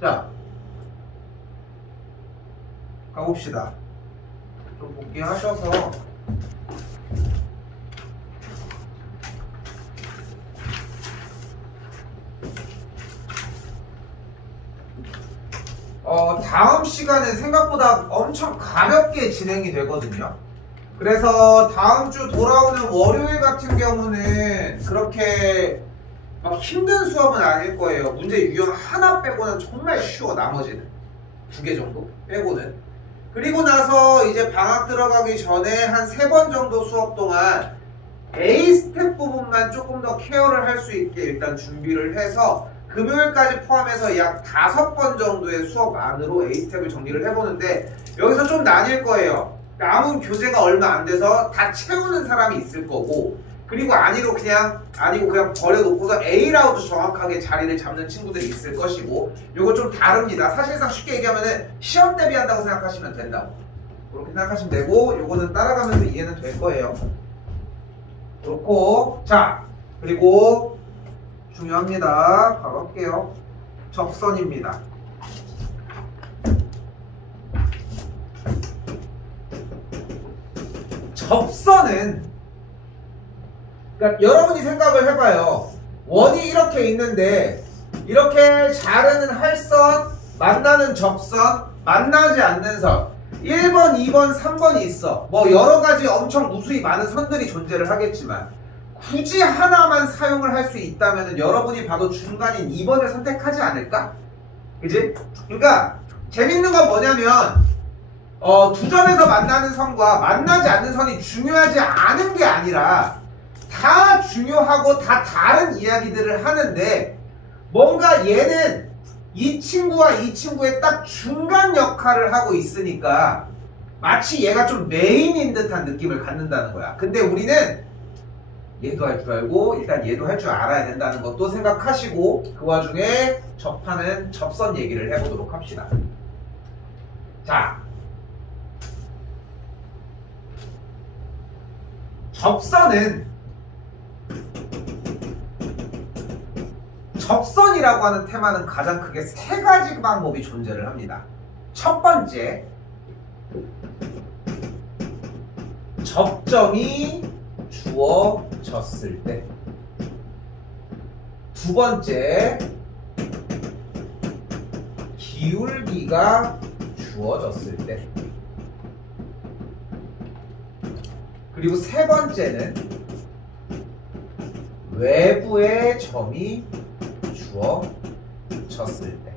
자, 가봅시다. 좀 복귀하셔서 다음 시간은 생각보다 엄청 가볍게 진행이 되거든요. 그래서 다음 주 돌아오는 월요일 같은 경우는 그렇게 막 힘든 수업은 아닐 거예요. 문제 유형 하나 빼고는 정말 쉬워. 나머지는 2개 정도 빼고는. 그리고 나서 이제 방학 들어가기 전에 한 3번 정도 수업 동안 A 스텝 부분만 조금 더 케어를 할 수 있게 일단 준비를 해서 금요일까지 포함해서 약 5번 정도의 수업 안으로 A 스텝을 정리를 해보는데, 여기서 좀 나뉠 거예요. 남은 교재가 얼마 안 돼서 다 채우는 사람이 있을 거고, 그리고 아니고 그냥 버려놓고서 A라고도 정확하게 자리를 잡는 친구들이 있을 것이고, 요거 좀 다릅니다. 사실상 쉽게 얘기하면은 시험 대비한다고 생각하시면 된다고. 그렇게 생각하시면 되고, 요거는 따라가면서 이해는 될 거예요. 그렇고, 자, 그리고 중요합니다. 가볼게요. 접선입니다. 접선은, 그러니까 여러분이 생각을 해봐요. 원이 이렇게 있는데 이렇게 자르는 할선, 만나는 접선, 만나지 않는 선, 1번, 2번, 3번이 있어. 뭐 여러가지 엄청 무수히 많은 선들이 존재를 하겠지만 굳이 하나만 사용을 할 수 있다면 여러분이 봐도 중간인 2번을 선택하지 않을까? 그지? 그러니까 재밌는 건 뭐냐면 두 점에서 만나는 선과 만나지 않는 선이 중요하지 않은 게 아니라 다 중요하고 다 다른 이야기들을 하는데, 뭔가 얘는 이 친구와 이 친구의 딱 중간 역할을 하고 있으니까 마치 얘가 좀 메인인 듯한 느낌을 갖는다는 거야. 근데 우리는 얘도 할 줄 알고 일단 얘도 할 줄 알아야 된다는 것도 생각하시고, 그 와중에 접하는 접선 얘기를 해보도록 합시다. 자, 접선이라고 하는 테마는 가장 크게 3가지 방법이 존재를 합니다. 첫 번째, 접점이 주어졌을 때. 두 번째, 기울기가 주어졌을 때. 그리고 세 번째는 외부의 점이 주어졌을 때.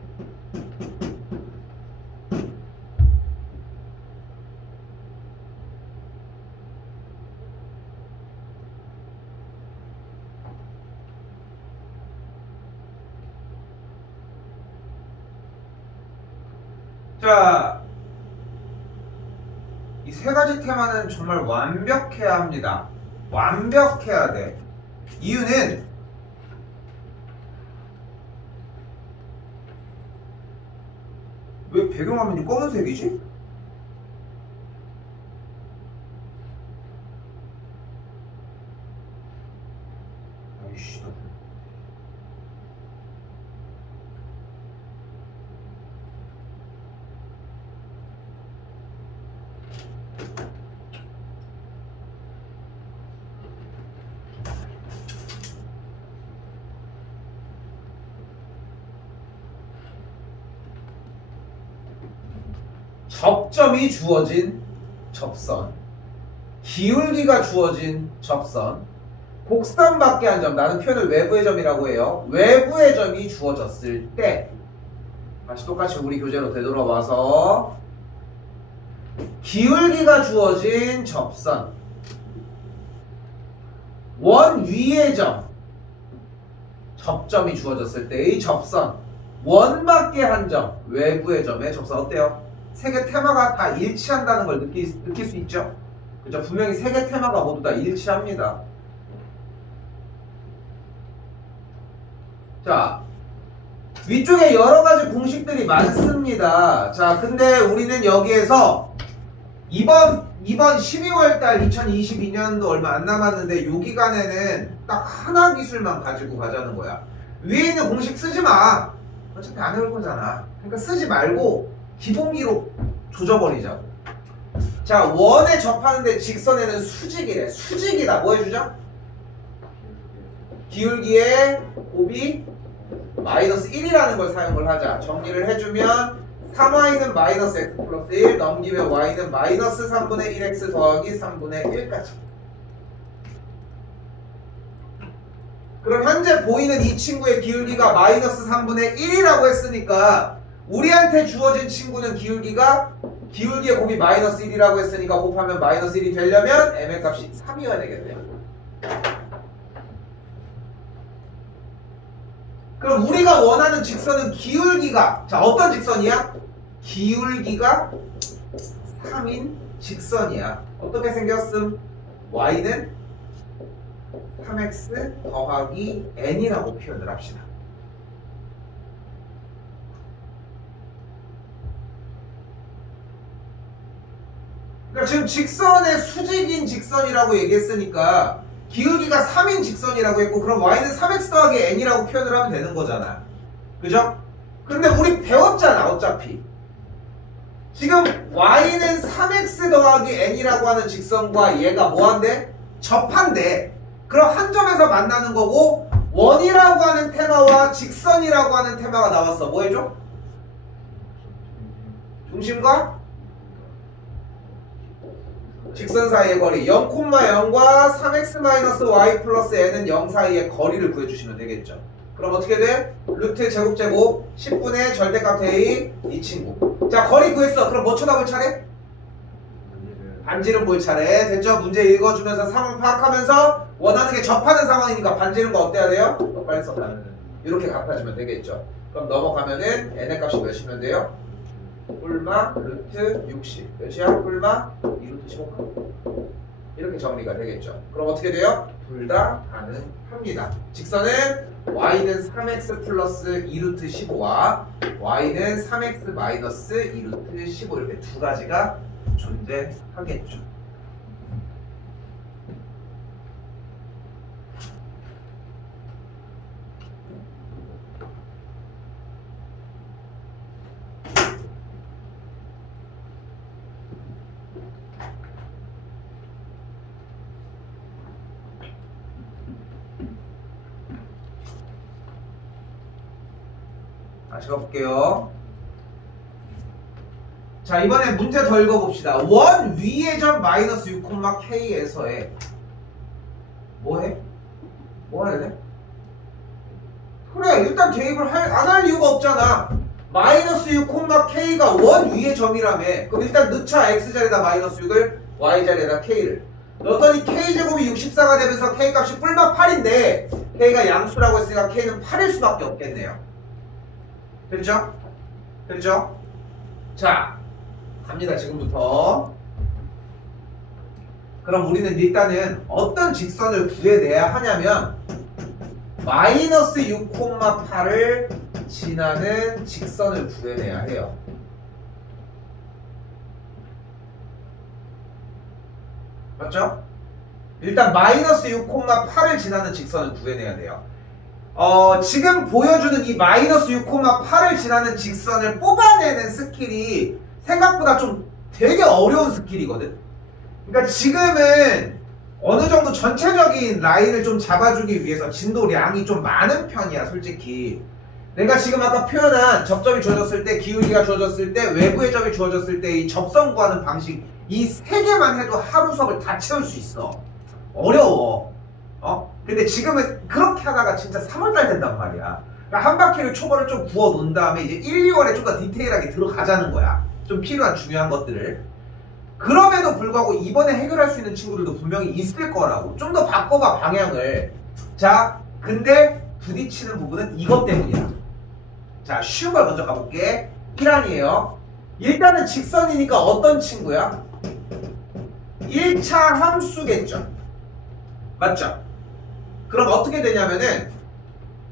자, 이 3가지 테마는 정말 완벽해야 합니다. 완벽해야 돼. 이유는 왜 배경화면이 검은색이지? 아이씨. 접점이 주어진 접선, 기울기가 주어진 접선, 곡선 밖에 한 점, 나는 표현을 외부의 점이라고 해요. 외부의 점이 주어졌을 때, 다시 똑같이 우리 교재로 되돌아와서 기울기가 주어진 접선, 원 위의 점, 접점이 주어졌을 때의 접선, 원 밖에 한 점, 외부의 점의 접선. 어때요? 3개 테마가 다 일치한다는 걸 느낄 수 있죠? 그죠? 분명히 3개 테마가 모두 다 일치합니다. 자, 위쪽에 여러가지 공식들이 많습니다. 자, 근데 우리는 여기에서 이번 12월달 2022년도 얼마 안 남았는데 요 기간에는 딱 하나 기술만 가지고 가자는 거야. 위에 있는 공식 쓰지 마. 어차피 안 해올 거잖아. 그러니까 쓰지 말고 기본기로 조져버리자고. 자, 원에 접하는데 직선에는 수직이래. 수직이다. 뭐 해주자? 기울기에 곱이 마이너스 1이라는 걸 사용을 하자. 정리를 해주면 3y는 마이너스 x 플러스 1 넘기면 y는 마이너스 3분의 1x 더하기 3분의 1까지. 그럼 현재 보이는 이 친구의 기울기가 마이너스 3분의 1이라고 했으니까 우리한테 주어진 친구는 기울기의 곱이 마이너스 1이라고 했으니까 곱하면 마이너스 1이 되려면 m의 값이 3이어야 되겠네요. 그럼 우리가 원하는 직선은 기울기가, 자, 어떤 직선이야? 기울기가 3인 직선이야. 어떻게 생겼음? y는 3x 더하기 n이라고 표현을 합시다. 그러니까 지금 직선의 수직인 직선이라고 얘기했으니까 기울기가 3인 직선이라고 했고, 그럼 y는 3x 더하기 n이라고 표현을 하면 되는 거잖아. 그죠? 근데 우리 배웠잖아, 어차피. 지금 y는 3x 더하기 n이라고 하는 직선과 얘가 뭐한대? 접한대. 그럼 한 점에서 만나는 거고, 원이라고 하는 테마와 직선이라고 하는 테마가 나왔어. 뭐 해줘? 중심과 직선 사이의 거리 0,0과 3x-y 플러스 n은 0 사이의 거리를 구해주시면 되겠죠. 그럼 어떻게 돼? 루트 제곱 10분의 절대값 a 이 친구. 자, 거리 구했어. 그럼 뭐 쳐다볼 차례? 반지름 볼 차례. 됐죠? 문제 읽어주면서 상황 파악하면서 원하는 게 접하는 상황이니까 반지름과 어때야 돼요? 빨리 써봐. 이렇게 같아지면 되겠죠. 그럼 넘어가면은 n의 값이 몇이면 돼요? 뿔마 루트 60. 몇이야? 뿔마 2루트 15. 이렇게 정리가 되겠죠. 그럼 어떻게 돼요? 둘 다 가능합니다. 직선은 y는 3x 플러스 2루트 15와 y는 3x 마이너스 2루트 15 이렇게 두 가지가 존재하겠죠. 다시 가볼게요. 자, 이번에 문제 더 읽어봅시다. 원 위의 점 마이너스 6,k에서의 뭐해? 뭐 해야 돼? 그래, 일단 대입을 안 할 이유가 없잖아. 마이너스 6,k가 원 위의 점이라며. 그럼 일단 넣자. x자리에다 마이너스 6을 y자리에다 k를 넣었더니 k제곱이 64가 되면서 k값이 뿔마 8인데 k가 양수라고 했으니까 k는 8일 수밖에 없겠네요. 됐죠? 됐죠? 자, 갑니다. 지금부터. 그럼 우리는 일단은 어떤 직선을 구해내야 하냐면 마이너스 6,8을 지나는 직선을 구해내야 해요. 맞죠? 일단 마이너스 6,8을 지나는 직선을 구해내야 돼요. 지금 보여주는 이 마이너스 6,8을 지나는 직선을 뽑아내는 스킬이 생각보다 좀 되게 어려운 스킬이거든. 그러니까 지금은 어느 정도 전체적인 라인을 좀 잡아주기 위해서 진도량이 좀 많은 편이야, 솔직히. 내가 지금 아까 표현한 접점이 주어졌을 때, 기울기가 주어졌을 때, 외부의 점이 주어졌을 때 이 접선 구하는 방식, 이 세 개만 해도 하루 수업을 다 채울 수 있어. 어려워. 근데 지금은 그렇게 하다가 진짜 3월달 된단 말이야. 그러니까 한 바퀴를 초벌을 좀 구워 놓은 다음에 이제 1, 2월에 좀 더 디테일하게 들어가자는 거야. 좀 필요한 중요한 것들을. 그럼에도 불구하고 이번에 해결할 수 있는 친구들도 분명히 있을 거라고. 좀 더 바꿔봐, 방향을. 자, 근데 부딪히는 부분은 이것 때문이야. 자, 쉬운 걸 먼저 가볼게. 1항이에요. 일단은 직선이니까 어떤 친구야? 1차 함수겠죠. 맞죠? 그럼 어떻게 되냐면은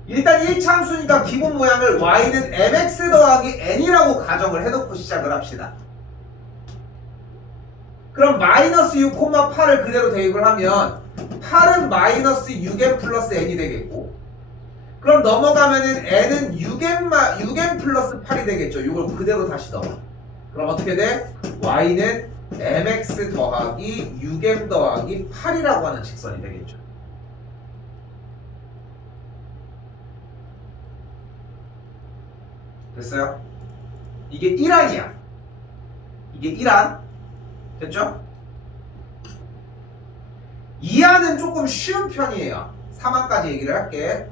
일단 1차 함수니까 기본 모양을 y는 mx 더하기 n이라고 가정을 해놓고 시작을 합시다. 그럼 마이너스 6,8을 그대로 대입을 하면 8은 마이너스 6n 플러스 n이 되겠고, 그럼 넘어가면은 n은 6n 플러스 8이 되겠죠. 이걸 그대로 다시 넣어. 그럼 어떻게 돼? y는 mx 더하기 6m 더하기 8이라고 하는 직선이 되겠죠. 됐어요? 이게 1안이야. 이게 1안. 됐죠? 2안은 조금 쉬운 편이에요. 3안까지 얘기를 할게.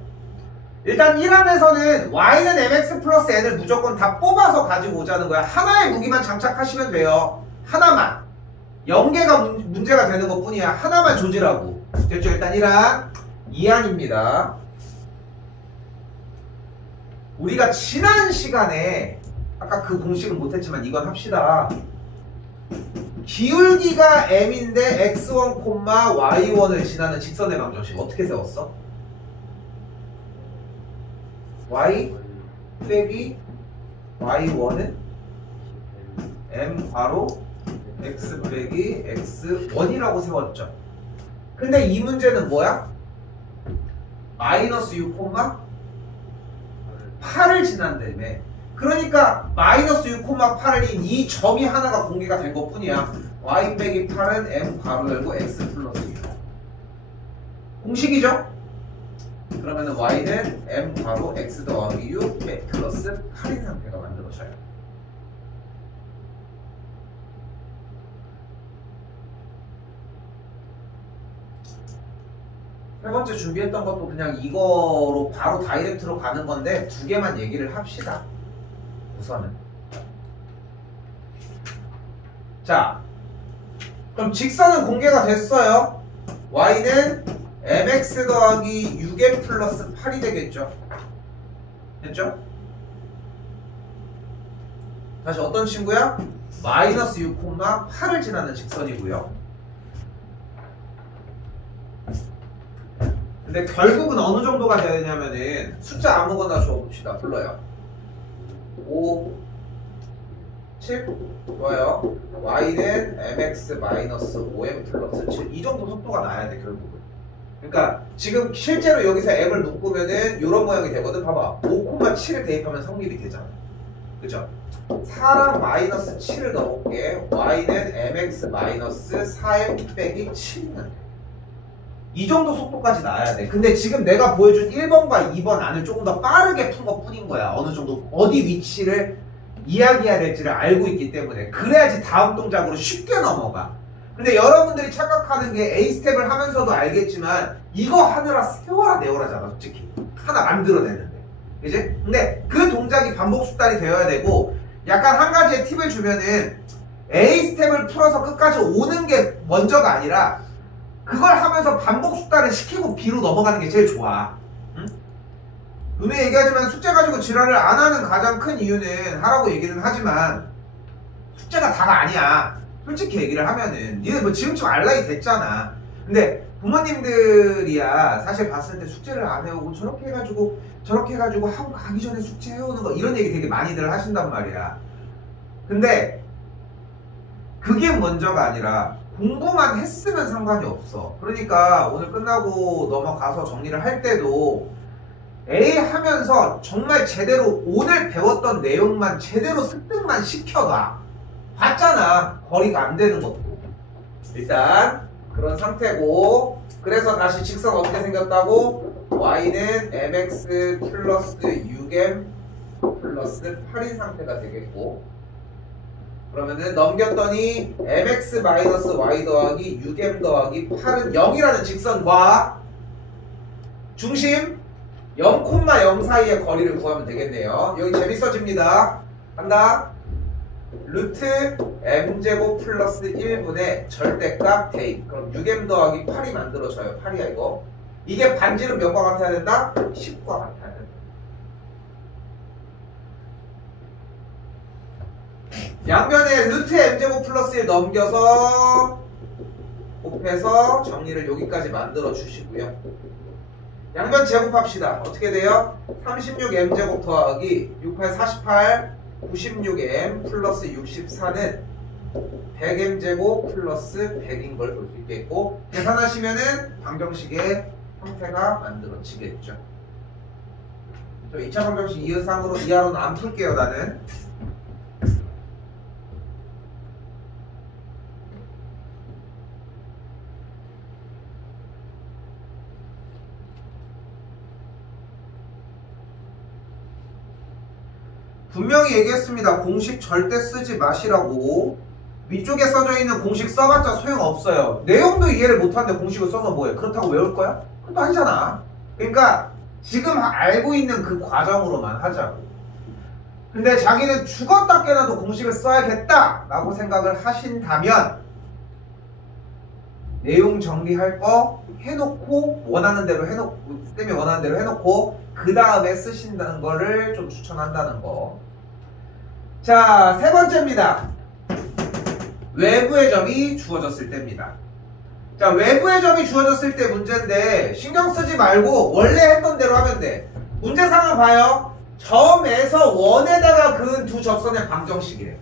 일단 1안에서는 y는 mx 플러스 n을 무조건 다 뽑아서 가지고 오자는 거야. 하나의 무기만 장착하시면 돼요. 하나만. 연계가 문제가 되는 것 뿐이야. 하나만 조지라고. 됐죠? 일단 1안, 2안입니다. 우리가 지난 시간에 아까 그 공식은 못했지만 이건 합시다. 기울기가 m인데 x1, y1을 지나는 직선의 방정식 어떻게 세웠어? y 빼기 y1은 m 괄호 x 빼기 x1이라고 세웠죠. 근데 이 문제는 뭐야? 마이너스 6, 8을 지난다며. 그러니까 마이너스 6, 8인 이 점이 하나가 공개가 된 것 뿐이야. y 빼기 8은 m 괄호 열고 x 플러스 6. 공식이죠? 그러면은 y는 m 괄호 x 더하기 6 플러스 8인 상태가 만들어져요. 세 번째 준비했던 것도 그냥 이거로 바로 다이렉트로 가는 건데 두 개만 얘기를 합시다. 우선은. 자, 그럼 직선은 공개가 됐어요. y는 mx 더하기 6m 플러스 8이 되겠죠. 됐죠? 다시 어떤 친구야? 마이너스 6, 8을 지나는 직선이고요. 근데 결국은 어느 정도가 돼야 되냐면은 숫자 아무거나 줘봅시다. 불러요. 5, 7 좋아요. y는 mx 마이너스 5m 플러스 7 이 정도 속도가 나야 돼 결국은. 그러니까 지금 실제로 여기서 m을 묶으면은 이런 모양이 되거든. 봐봐. 5,7을 대입하면 성립이 되잖아. 그죠? 4랑 마이너스 7을 넣어볼게. y는 mx 마이너스 4m 빼기 7이면 돼. 이 정도 속도까지 나야 돼. 근데 지금 내가 보여준 1번과 2번 안을 조금 더 빠르게 푼 것 뿐인 거야. 어느 정도 어디 위치를 이야기해야 될지를 알고 있기 때문에. 그래야지 다음 동작으로 쉽게 넘어가. 근데 여러분들이 착각하는 게 A 스텝을 하면서도 알겠지만 이거 하느라 세워라 내워라잖아 솔직히. 하나 만들어내는데. 그지? 근데 그 동작이 반복 숙달이 되어야 되고 약간 한 가지의 팁을 주면은 A 스텝을 풀어서 끝까지 오는 게 먼저가 아니라 그걸 하면서 반복 숙달을 시키고 B로 넘어가는 게 제일 좋아. 응? 눈에 얘기하지만 숙제 가지고 지랄을 안 하는 가장 큰 이유는 하라고 얘기는 하지만 숙제가 다가 아니야. 솔직히 얘기를 하면은 니네 뭐 지금쯤 알 나이 됐잖아. 근데 부모님들이야 사실 봤을 때 숙제를 안 해오고 저렇게 해가지고 하고 가기 전에 숙제 해오는 거 이런 얘기 되게 많이들 하신단 말이야. 근데 그게 먼저가 아니라 공부만 했으면 상관이 없어. 그러니까 오늘 끝나고 넘어가서 정리를 할 때도 A 하면서 정말 제대로 오늘 배웠던 내용만 제대로 습득만 시켜놔. 봤잖아. 거리가 안 되는 것도. 일단 그런 상태고 그래서 다시 직선 어떻게 생겼다고? y는 mx 플러스 6m 플러스 8인 상태가 되겠고 그러면은 넘겼더니 mx 마이너스 y 더하기 6m 더하기 8은 0이라는 직선과 중심 0,0 사이의 거리를 구하면 되겠네요. 여기 재밌어집니다. 간다. 루트 m제곱 플러스 1분의 절대값 대입. 그럼 6m 더하기 8이 만들어져요. 8이야 이거. 이게 반지름 몇과 같아야 된다? 10과 같아야 된다. 양변에 루트 m제곱 플러스 1 넘겨서 곱해서 정리를 여기까지 만들어 주시고요. 양변 제곱합시다. 어떻게 돼요? 36m제곱 더하기 6, 8, 48 96m 플러스 64는 100m제곱 플러스 100인 걸 볼 수 있겠고 계산하시면은 방정식의 형태가 만들어지겠죠. 저 2차 방정식 이하상으로 이하로는 안 풀게요 나는. 분명히 얘기했습니다. 공식 절대 쓰지 마시라고. 위쪽에 써져 있는 공식 써봤자 소용없어요. 내용도 이해를 못하는데 공식을 써서 뭐해? 그렇다고 외울 거야? 그것도 아니잖아. 그러니까 지금 알고 있는 그 과정으로만 하자고. 근데 자기는 죽었다 깨나도 공식을 써야겠다 라고 생각을 하신다면 내용 정리할 거 해놓고 원하는 대로 해놓고 쌤이 원하는 대로 해놓고 그 다음에 쓰신다는 거를 좀 추천한다는 거. 자, 세 번째입니다. 외부의 점이 주어졌을 때입니다. 자, 외부의 점이 주어졌을 때 문제인데 신경 쓰지 말고 원래 했던 대로 하면 돼. 문제 상황 봐요. 점에서 원에다가 그은 두 접선의 방정식이래.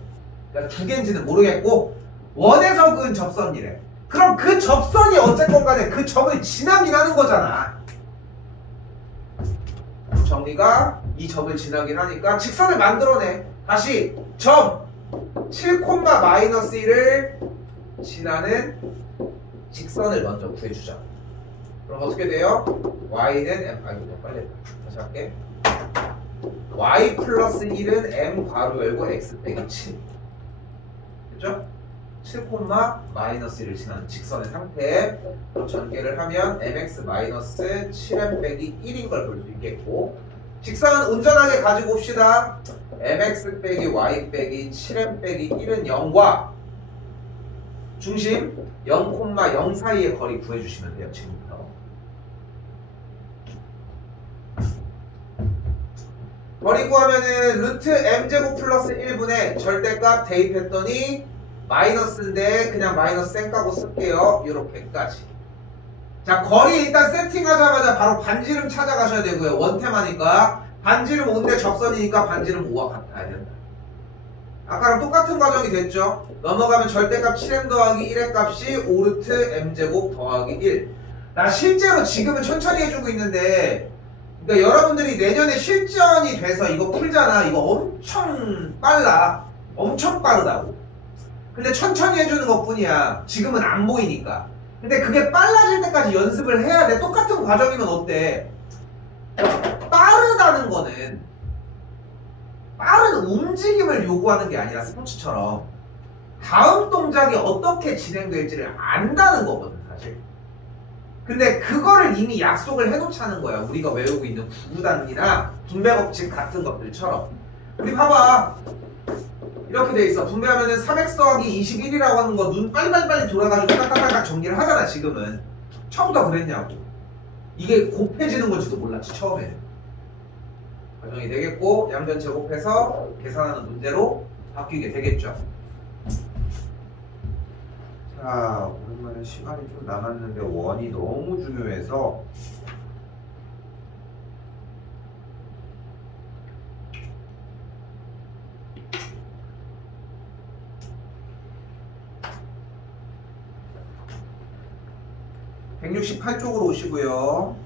그러니까 두 개인지는 모르겠고 원에서 그은 접선이래. 그럼 그 접선이 어쨌건 간에 그 점을 지나긴 하는 거잖아. 정리가 이 점을 지나긴 하니까 직선을 만들어내. 다시 점 7,-1을 지나는 직선을 먼저 구해주자. 그럼 어떻게 돼요? y는 m, 빨리 다시 할게. y 플러스 1은 m 괄호 열고 x 빼기 7. 됐죠? 7,-1을 지나는 직선의 상태. 전개를 하면 mx 마이너스 7m 빼기 1인 걸 볼 수 있겠고, 직선은 온전하게 가지고 옵시다. mx 빼기 y 빼기 7m 빼기 1은 0과 중심 0,0 사이의 거리 구해주시면 돼요. 지금부터. 거리 구하면은 루트 m제곱 플러스 1분의 절대값 대입했더니 마이너스인데 그냥 마이너스 쌩까고 쓸게요. 요렇게까지. 자, 거리 일단 세팅하자마자 바로 반지름 찾아가셔야 되고요. 원템하니까 반지름 5인데 접선이니까 반지름 5와 같아야 된다. 아까랑 똑같은 과정이 됐죠. 넘어가면 절대값 7m 더하기 1의 값이 5루트 m제곱 더하기 1. 나 실제로 지금은 천천히 해주고 있는데, 그러니까 여러분들이 내년에 실전이 돼서 이거 풀잖아. 이거 엄청 빨라. 엄청 빠르다고. 근데 천천히 해주는 것 뿐이야. 지금은 안 보이니까. 근데 그게 빨라질 때까지 연습을 해야 돼. 똑같은 과정이면 어때? 빠르다는 거는 빠른 움직임을 요구하는 게 아니라 스포츠처럼 다음 동작이 어떻게 진행될지를 안다는 거거든, 사실. 근데 그거를 이미 약속을 해놓자는 거야. 우리가 외우고 있는 구구단이나 분배법칙 같은 것들처럼. 우리 봐봐. 이렇게 돼 있어. 분배하면은 3x 더하기 21이라고 하는 거 눈 빨리빨리 돌아가지고 딱딱딱딱 정리를 하잖아, 지금은. 처음부터 그랬냐고. 이게 곱해지는 건지도 몰랐지, 처음에는. 과정이 되겠고, 양변 제곱해서 계산하는 문제로 바뀌게 되겠죠. 자, 오랜만에 시간이 좀 남았는데 원이 너무 중요해서 (168쪽으로) 오시고요.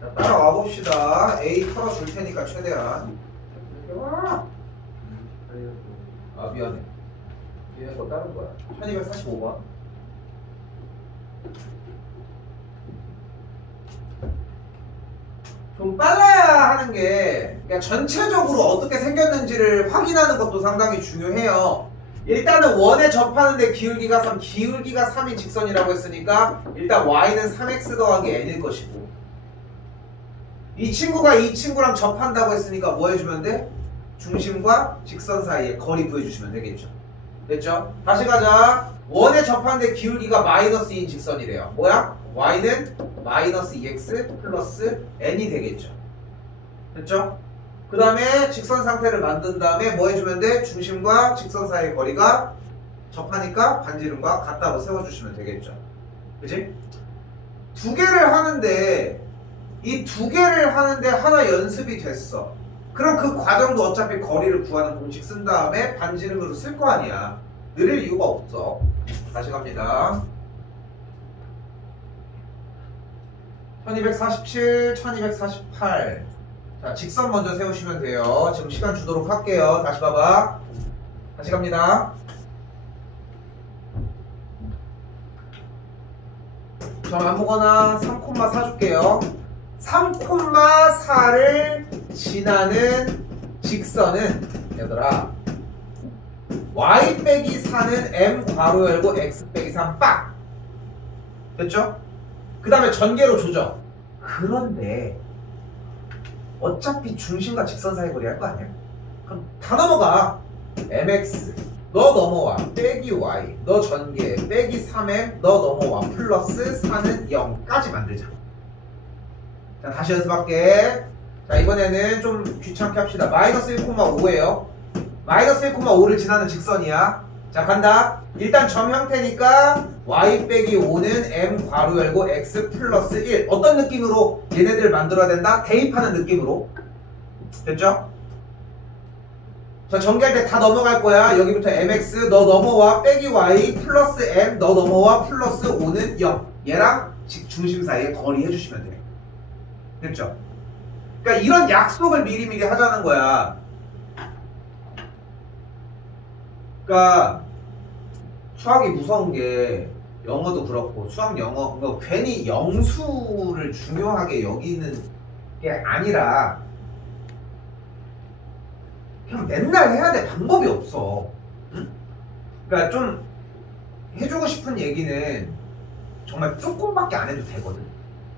자, 따라와 봅시다. A 털어줄 테니까 최대한. 아, 미안해. 얘네 거 다른 거야. 1245번. 좀 빨라야 하는 게, 그러니까 전체적으로 어떻게 생겼는지를 확인하는 것도 상당히 중요해요. 일단은 원에 접하는데 기울기가 3, 기울기가 3인 직선이라고 했으니까 일단 y는 3x 더하기 n일 것이고, 이 친구가 이 친구랑 접한다고 했으니까 뭐 해주면 돼? 중심과 직선 사이에 거리 구해주시면 되겠죠. 됐죠? 다시 가자. 원에 접하는데 기울기가 마이너스 2인 직선이래요. 뭐야? y는 마이너스 2x 플러스 n이 되겠죠. 됐죠? 그 다음에 직선 상태를 만든 다음에 뭐 해주면 돼? 중심과 직선 사이의 거리가 접하니까 반지름과 같다고 세워주시면 되겠죠. 그치? 두 개를 하는데 이 두 개를 하는데 하나 연습이 됐어. 그럼 그 과정도 어차피 거리를 구하는 공식 쓴 다음에 반지름으로 쓸 거 아니야. 느릴 이유가 없어. 다시 갑니다. 1247, 1248. 자, 직선 먼저 세우시면 돼요. 지금 시간 주도록 할게요. 다시 봐봐. 다시 갑니다. 저 아무거나 3,4 줄게요. 3,4를 지나는 직선은 얘들아 y 빼기 4는 m 괄호 열고 x 빼기 3 빡! 됐죠? 그 다음에 전개로 조정. 그런데 어차피 중심과 직선 사이 거리 할 거 아니야? 그럼 다 넘어가. mx 너 넘어와 빼기 y 너 전개 빼기 3m 너 넘어와 플러스 4는 0까지 만들자. 자, 다시 연습할게. 자, 이번에는 좀 귀찮게 합시다. 마이너스 1,5예요. 마이너스 1,5를 지나는 직선이야. 자, 간다. 일단 점 형태니까 y 빼기 5는 m 괄호 열고 x 플러스 1. 어떤 느낌으로 얘네들을 만들어야 된다? 대입하는 느낌으로. 됐죠? 자, 전개할 때 다 넘어갈 거야. 여기부터 mx 너 넘어와 빼기 y 플러스 m 너 넘어와 플러스 5는 0. 얘랑 중심 사이에 거리 해주시면 돼. 됐죠? 그러니까 이런 약속을 미리미리 하자는 거야. 그러니까 수학이 무서운 게 영어도 그렇고 수학 영어 그러니까 괜히 영수를 중요하게 여기는 게 아니라 그냥 맨날 해야 돼. 방법이 없어. 응? 그러니까 좀 해주고 싶은 얘기는 정말 조금밖에 안 해도 되거든.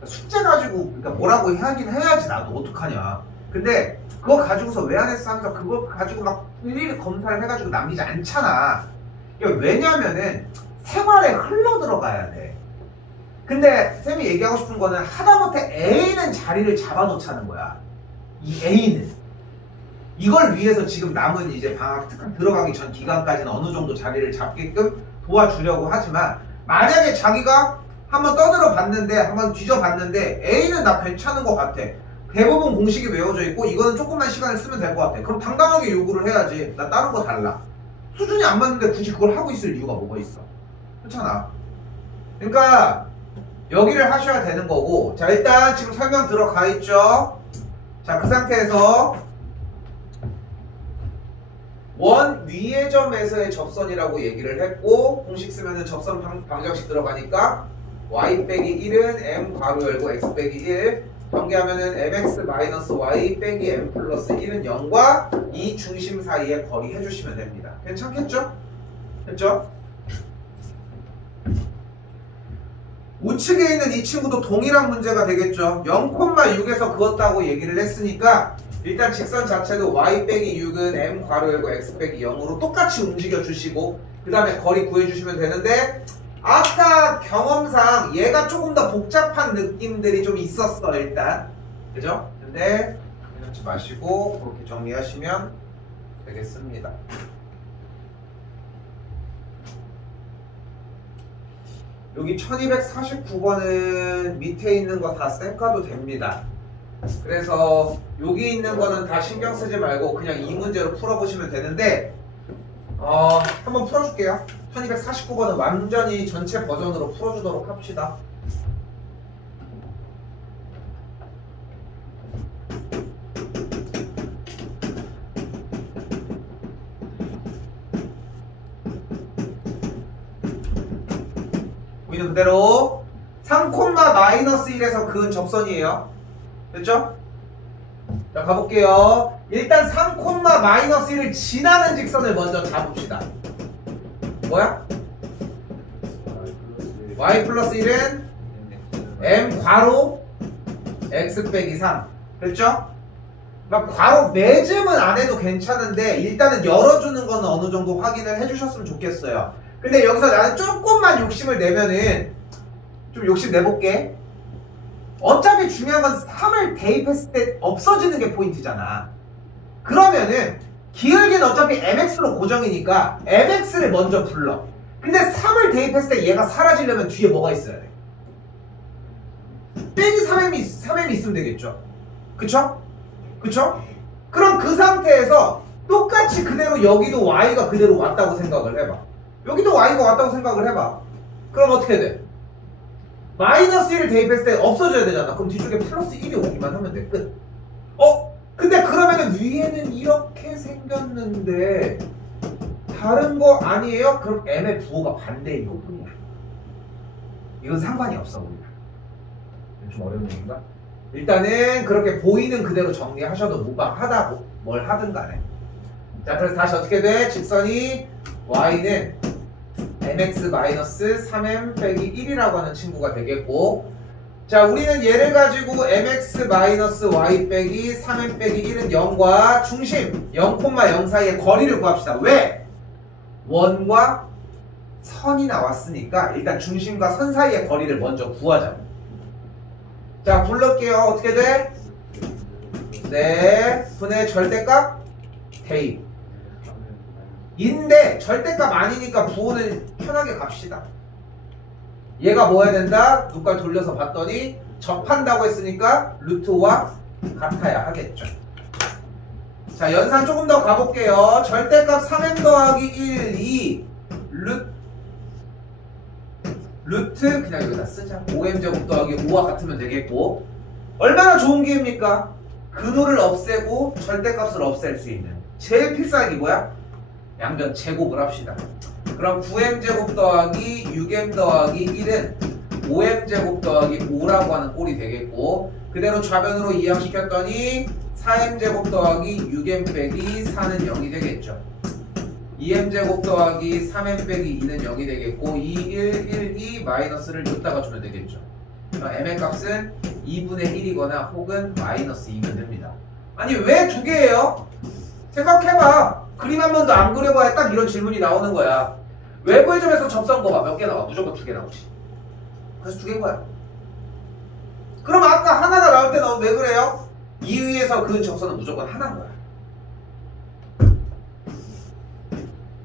그러니까 숙제 가지고 그러니까 뭐라고 하긴 해야지. 나도 어떡하냐. 근데 그거 가지고서 왜 안 했어 하면서 그거 가지고 막 일일이 검사를 해가지고 남기지 않잖아. 왜냐면은 생활에 흘러 들어가야 돼. 근데 쌤이 얘기하고 싶은 거는 하다못해 A는 자리를 잡아놓자는 거야. 이 A는 이걸 위해서 지금 남은 이제 방학 특강 들어가기 전 기간까지는 어느 정도 자리를 잡게끔 도와주려고 하지만 만약에 자기가 한번 떠들어 봤는데 한번 뒤져 봤는데 A는 나 괜찮은 것 같아. 대부분 공식이 외워져 있고 이거는 조금만 시간을 쓰면 될 것 같아. 그럼 당당하게 요구를 해야지. 나 다른 거 달라. 수준이 안 맞는데 굳이 그걸 하고 있을 이유가 뭐가 있어. 그렇잖아. 그러니까 여기를 하셔야 되는 거고. 자, 일단 지금 설명 들어가 있죠. 자, 그 상태에서 원 위의 점에서의 접선이라고 얘기를 했고 공식 쓰면은 접선 방정식 들어가니까 y 빼기 1은 m 괄호 열고 x 빼기 1 전개하면은 mx 마이너스 y 빼기 m 플러스 1은 0과 이 중심 사이에 거리 해주시면 됩니다. 괜찮겠죠? 됐죠? 우측에 있는 이 친구도 동일한 문제가 되겠죠. 0,6에서 그었다고 얘기를 했으니까 일단 직선 자체도 y 빼기 6은 m 괄호 열고 x 빼기 0으로 똑같이 움직여 주시고 그 다음에 거리 구해주시면 되는데 아까 경험상 얘가 조금 더 복잡한 느낌들이 좀 있었어 일단. 그죠? 근데 이러지 마시고 그렇게 정리하시면 되겠습니다. 여기 1249번은 밑에 있는 거 다 쌩까도 됩니다. 그래서 여기 있는 거는 다 신경 쓰지 말고 그냥 이 문제로 풀어보시면 되는데 한번 풀어줄게요. 1249번은 완전히 전체 버전으로 풀어주도록 합시다. 보이는 그대로 3,-1에서 그은 접선이에요. 됐죠? 자, 가볼게요. 일단 3,-1을 지나는 직선을 먼저 잡읍시다. 뭐야? y 플러스 1은 m 괄호 x 빼기 3. 됐죠? 그러니까 괄호 매점은 안 해도 괜찮은데 일단은 열어주는 거는 어느 정도 확인을 해주셨으면 좋겠어요. 근데 여기서 나는 조금만 욕심을 내면은 좀 욕심 내볼게. 어차피 중요한 건 3을 대입했을 때 없어지는 게 포인트잖아. 그러면은 기울기는 어차피 mx로 고정이니까 mx를 먼저 불러. 근데 3을 대입했을 때 얘가 사라지려면 뒤에 뭐가 있어야 돼? 빼기 3m이 있으면 되겠죠. 그쵸? 그쵸? 그럼 그 상태에서 똑같이 그대로 여기도 y가 그대로 왔다고 생각을 해봐. 여기도 y가 왔다고 생각을 해봐. 그럼 어떻게 돼? 마이너스 1을 대입했을 때 없어져야 되잖아. 그럼 뒤쪽에 플러스 1이 오기만 하면 돼. 끝. 근데 그러면은 위에는 이렇게 생겼는데 다른 거 아니에요? 그럼 m의 부호가 반대인 거군요. 이건 상관이 없어 우리가. 좀 어려운 얘기인가? 일단은 그렇게 보이는 그대로 정리하셔도 무방하다고 뭘 하든 간에. 자, 그래서 다시 어떻게 돼? 직선이 y는 mx-3m 빼기 1이라고 하는 친구가 되겠고, 자, 우리는 얘를 가지고 mx-y 빼기 3m 빼기 1은 0과 중심 0,0 사이의 거리를 구합시다. 왜? 원과 선이 나왔으니까 일단 중심과 선 사이의 거리를 먼저 구하자. 자, 불러올게요. 어떻게 돼? 네, 분의 절대값 대입 인데 절대값 아니니까 부호는 편하게 갑시다. 얘가 뭐 해야 된다? 눈깔 돌려서 봤더니 접한다고 했으니까 루트와 같아야 하겠죠. 자, 연산 조금 더 가볼게요. 절대값 3m 더하기 1, 2 루트 그냥 여기다 쓰자. 5m제곱 더하기 5와 같으면 되겠고, 얼마나 좋은 기회입니까? 근호를 없애고 절대값을 없앨 수 있는 제일 필살기 뭐야? 양변 제곱을 합시다. 그럼 9m제곱 더하기 6m 더하기 1은 5m제곱 더하기 5라고 하는 꼴이 되겠고, 그대로 좌변으로 이항시켰더니 4m제곱 더하기 6m 빼기 4는 0이 되겠죠. 2m제곱 더하기 3m 빼기 2는 0이 되겠고, 2, 1, 1, 2 마이너스를 줬다가 주면 되겠죠. 그럼 m의 값은 2분의 1이거나 혹은 마이너스 2면 됩니다. 아니 왜 두 개예요? 생각해봐. 그림 한 번도 안 그려봐야 딱 이런 질문이 나오는 거야. 외부의 점에서 접선거가 몇 개 나와? 무조건 2개 나오지. 그래서 2개인 거야. 그럼 아까 하나가 나올 때 너 왜 그래요? 2위에서 그 접선은 무조건 하나인 거야.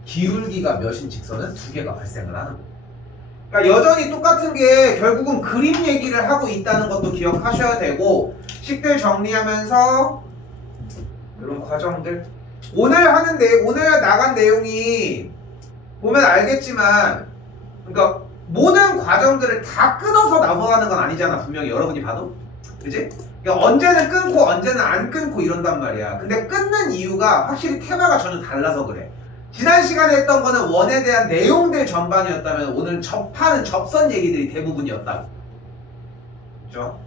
기울기가 몇인 직선은 2개가 발생을 하는 거야. 그러니까 여전히 똑같은 게 결국은 그림 얘기를 하고 있다는 것도 기억하셔야 되고, 식들 정리하면서 이런 과정들 오늘 나간 내용이 보면 알겠지만, 그러니까 모든 과정들을 다 끊어서 넘어가는 건 아니잖아. 분명히 여러분이 봐도, 그지? 그러니까 언제는 끊고 언제는 안 끊고 이런단 말이야. 근데 끊는 이유가 확실히 테마가 전혀 달라서 그래. 지난 시간에 했던 거는 원에 대한 내용들 전반이었다면 오늘 접하는 접선 얘기들이 대부분이었다고. 그죠?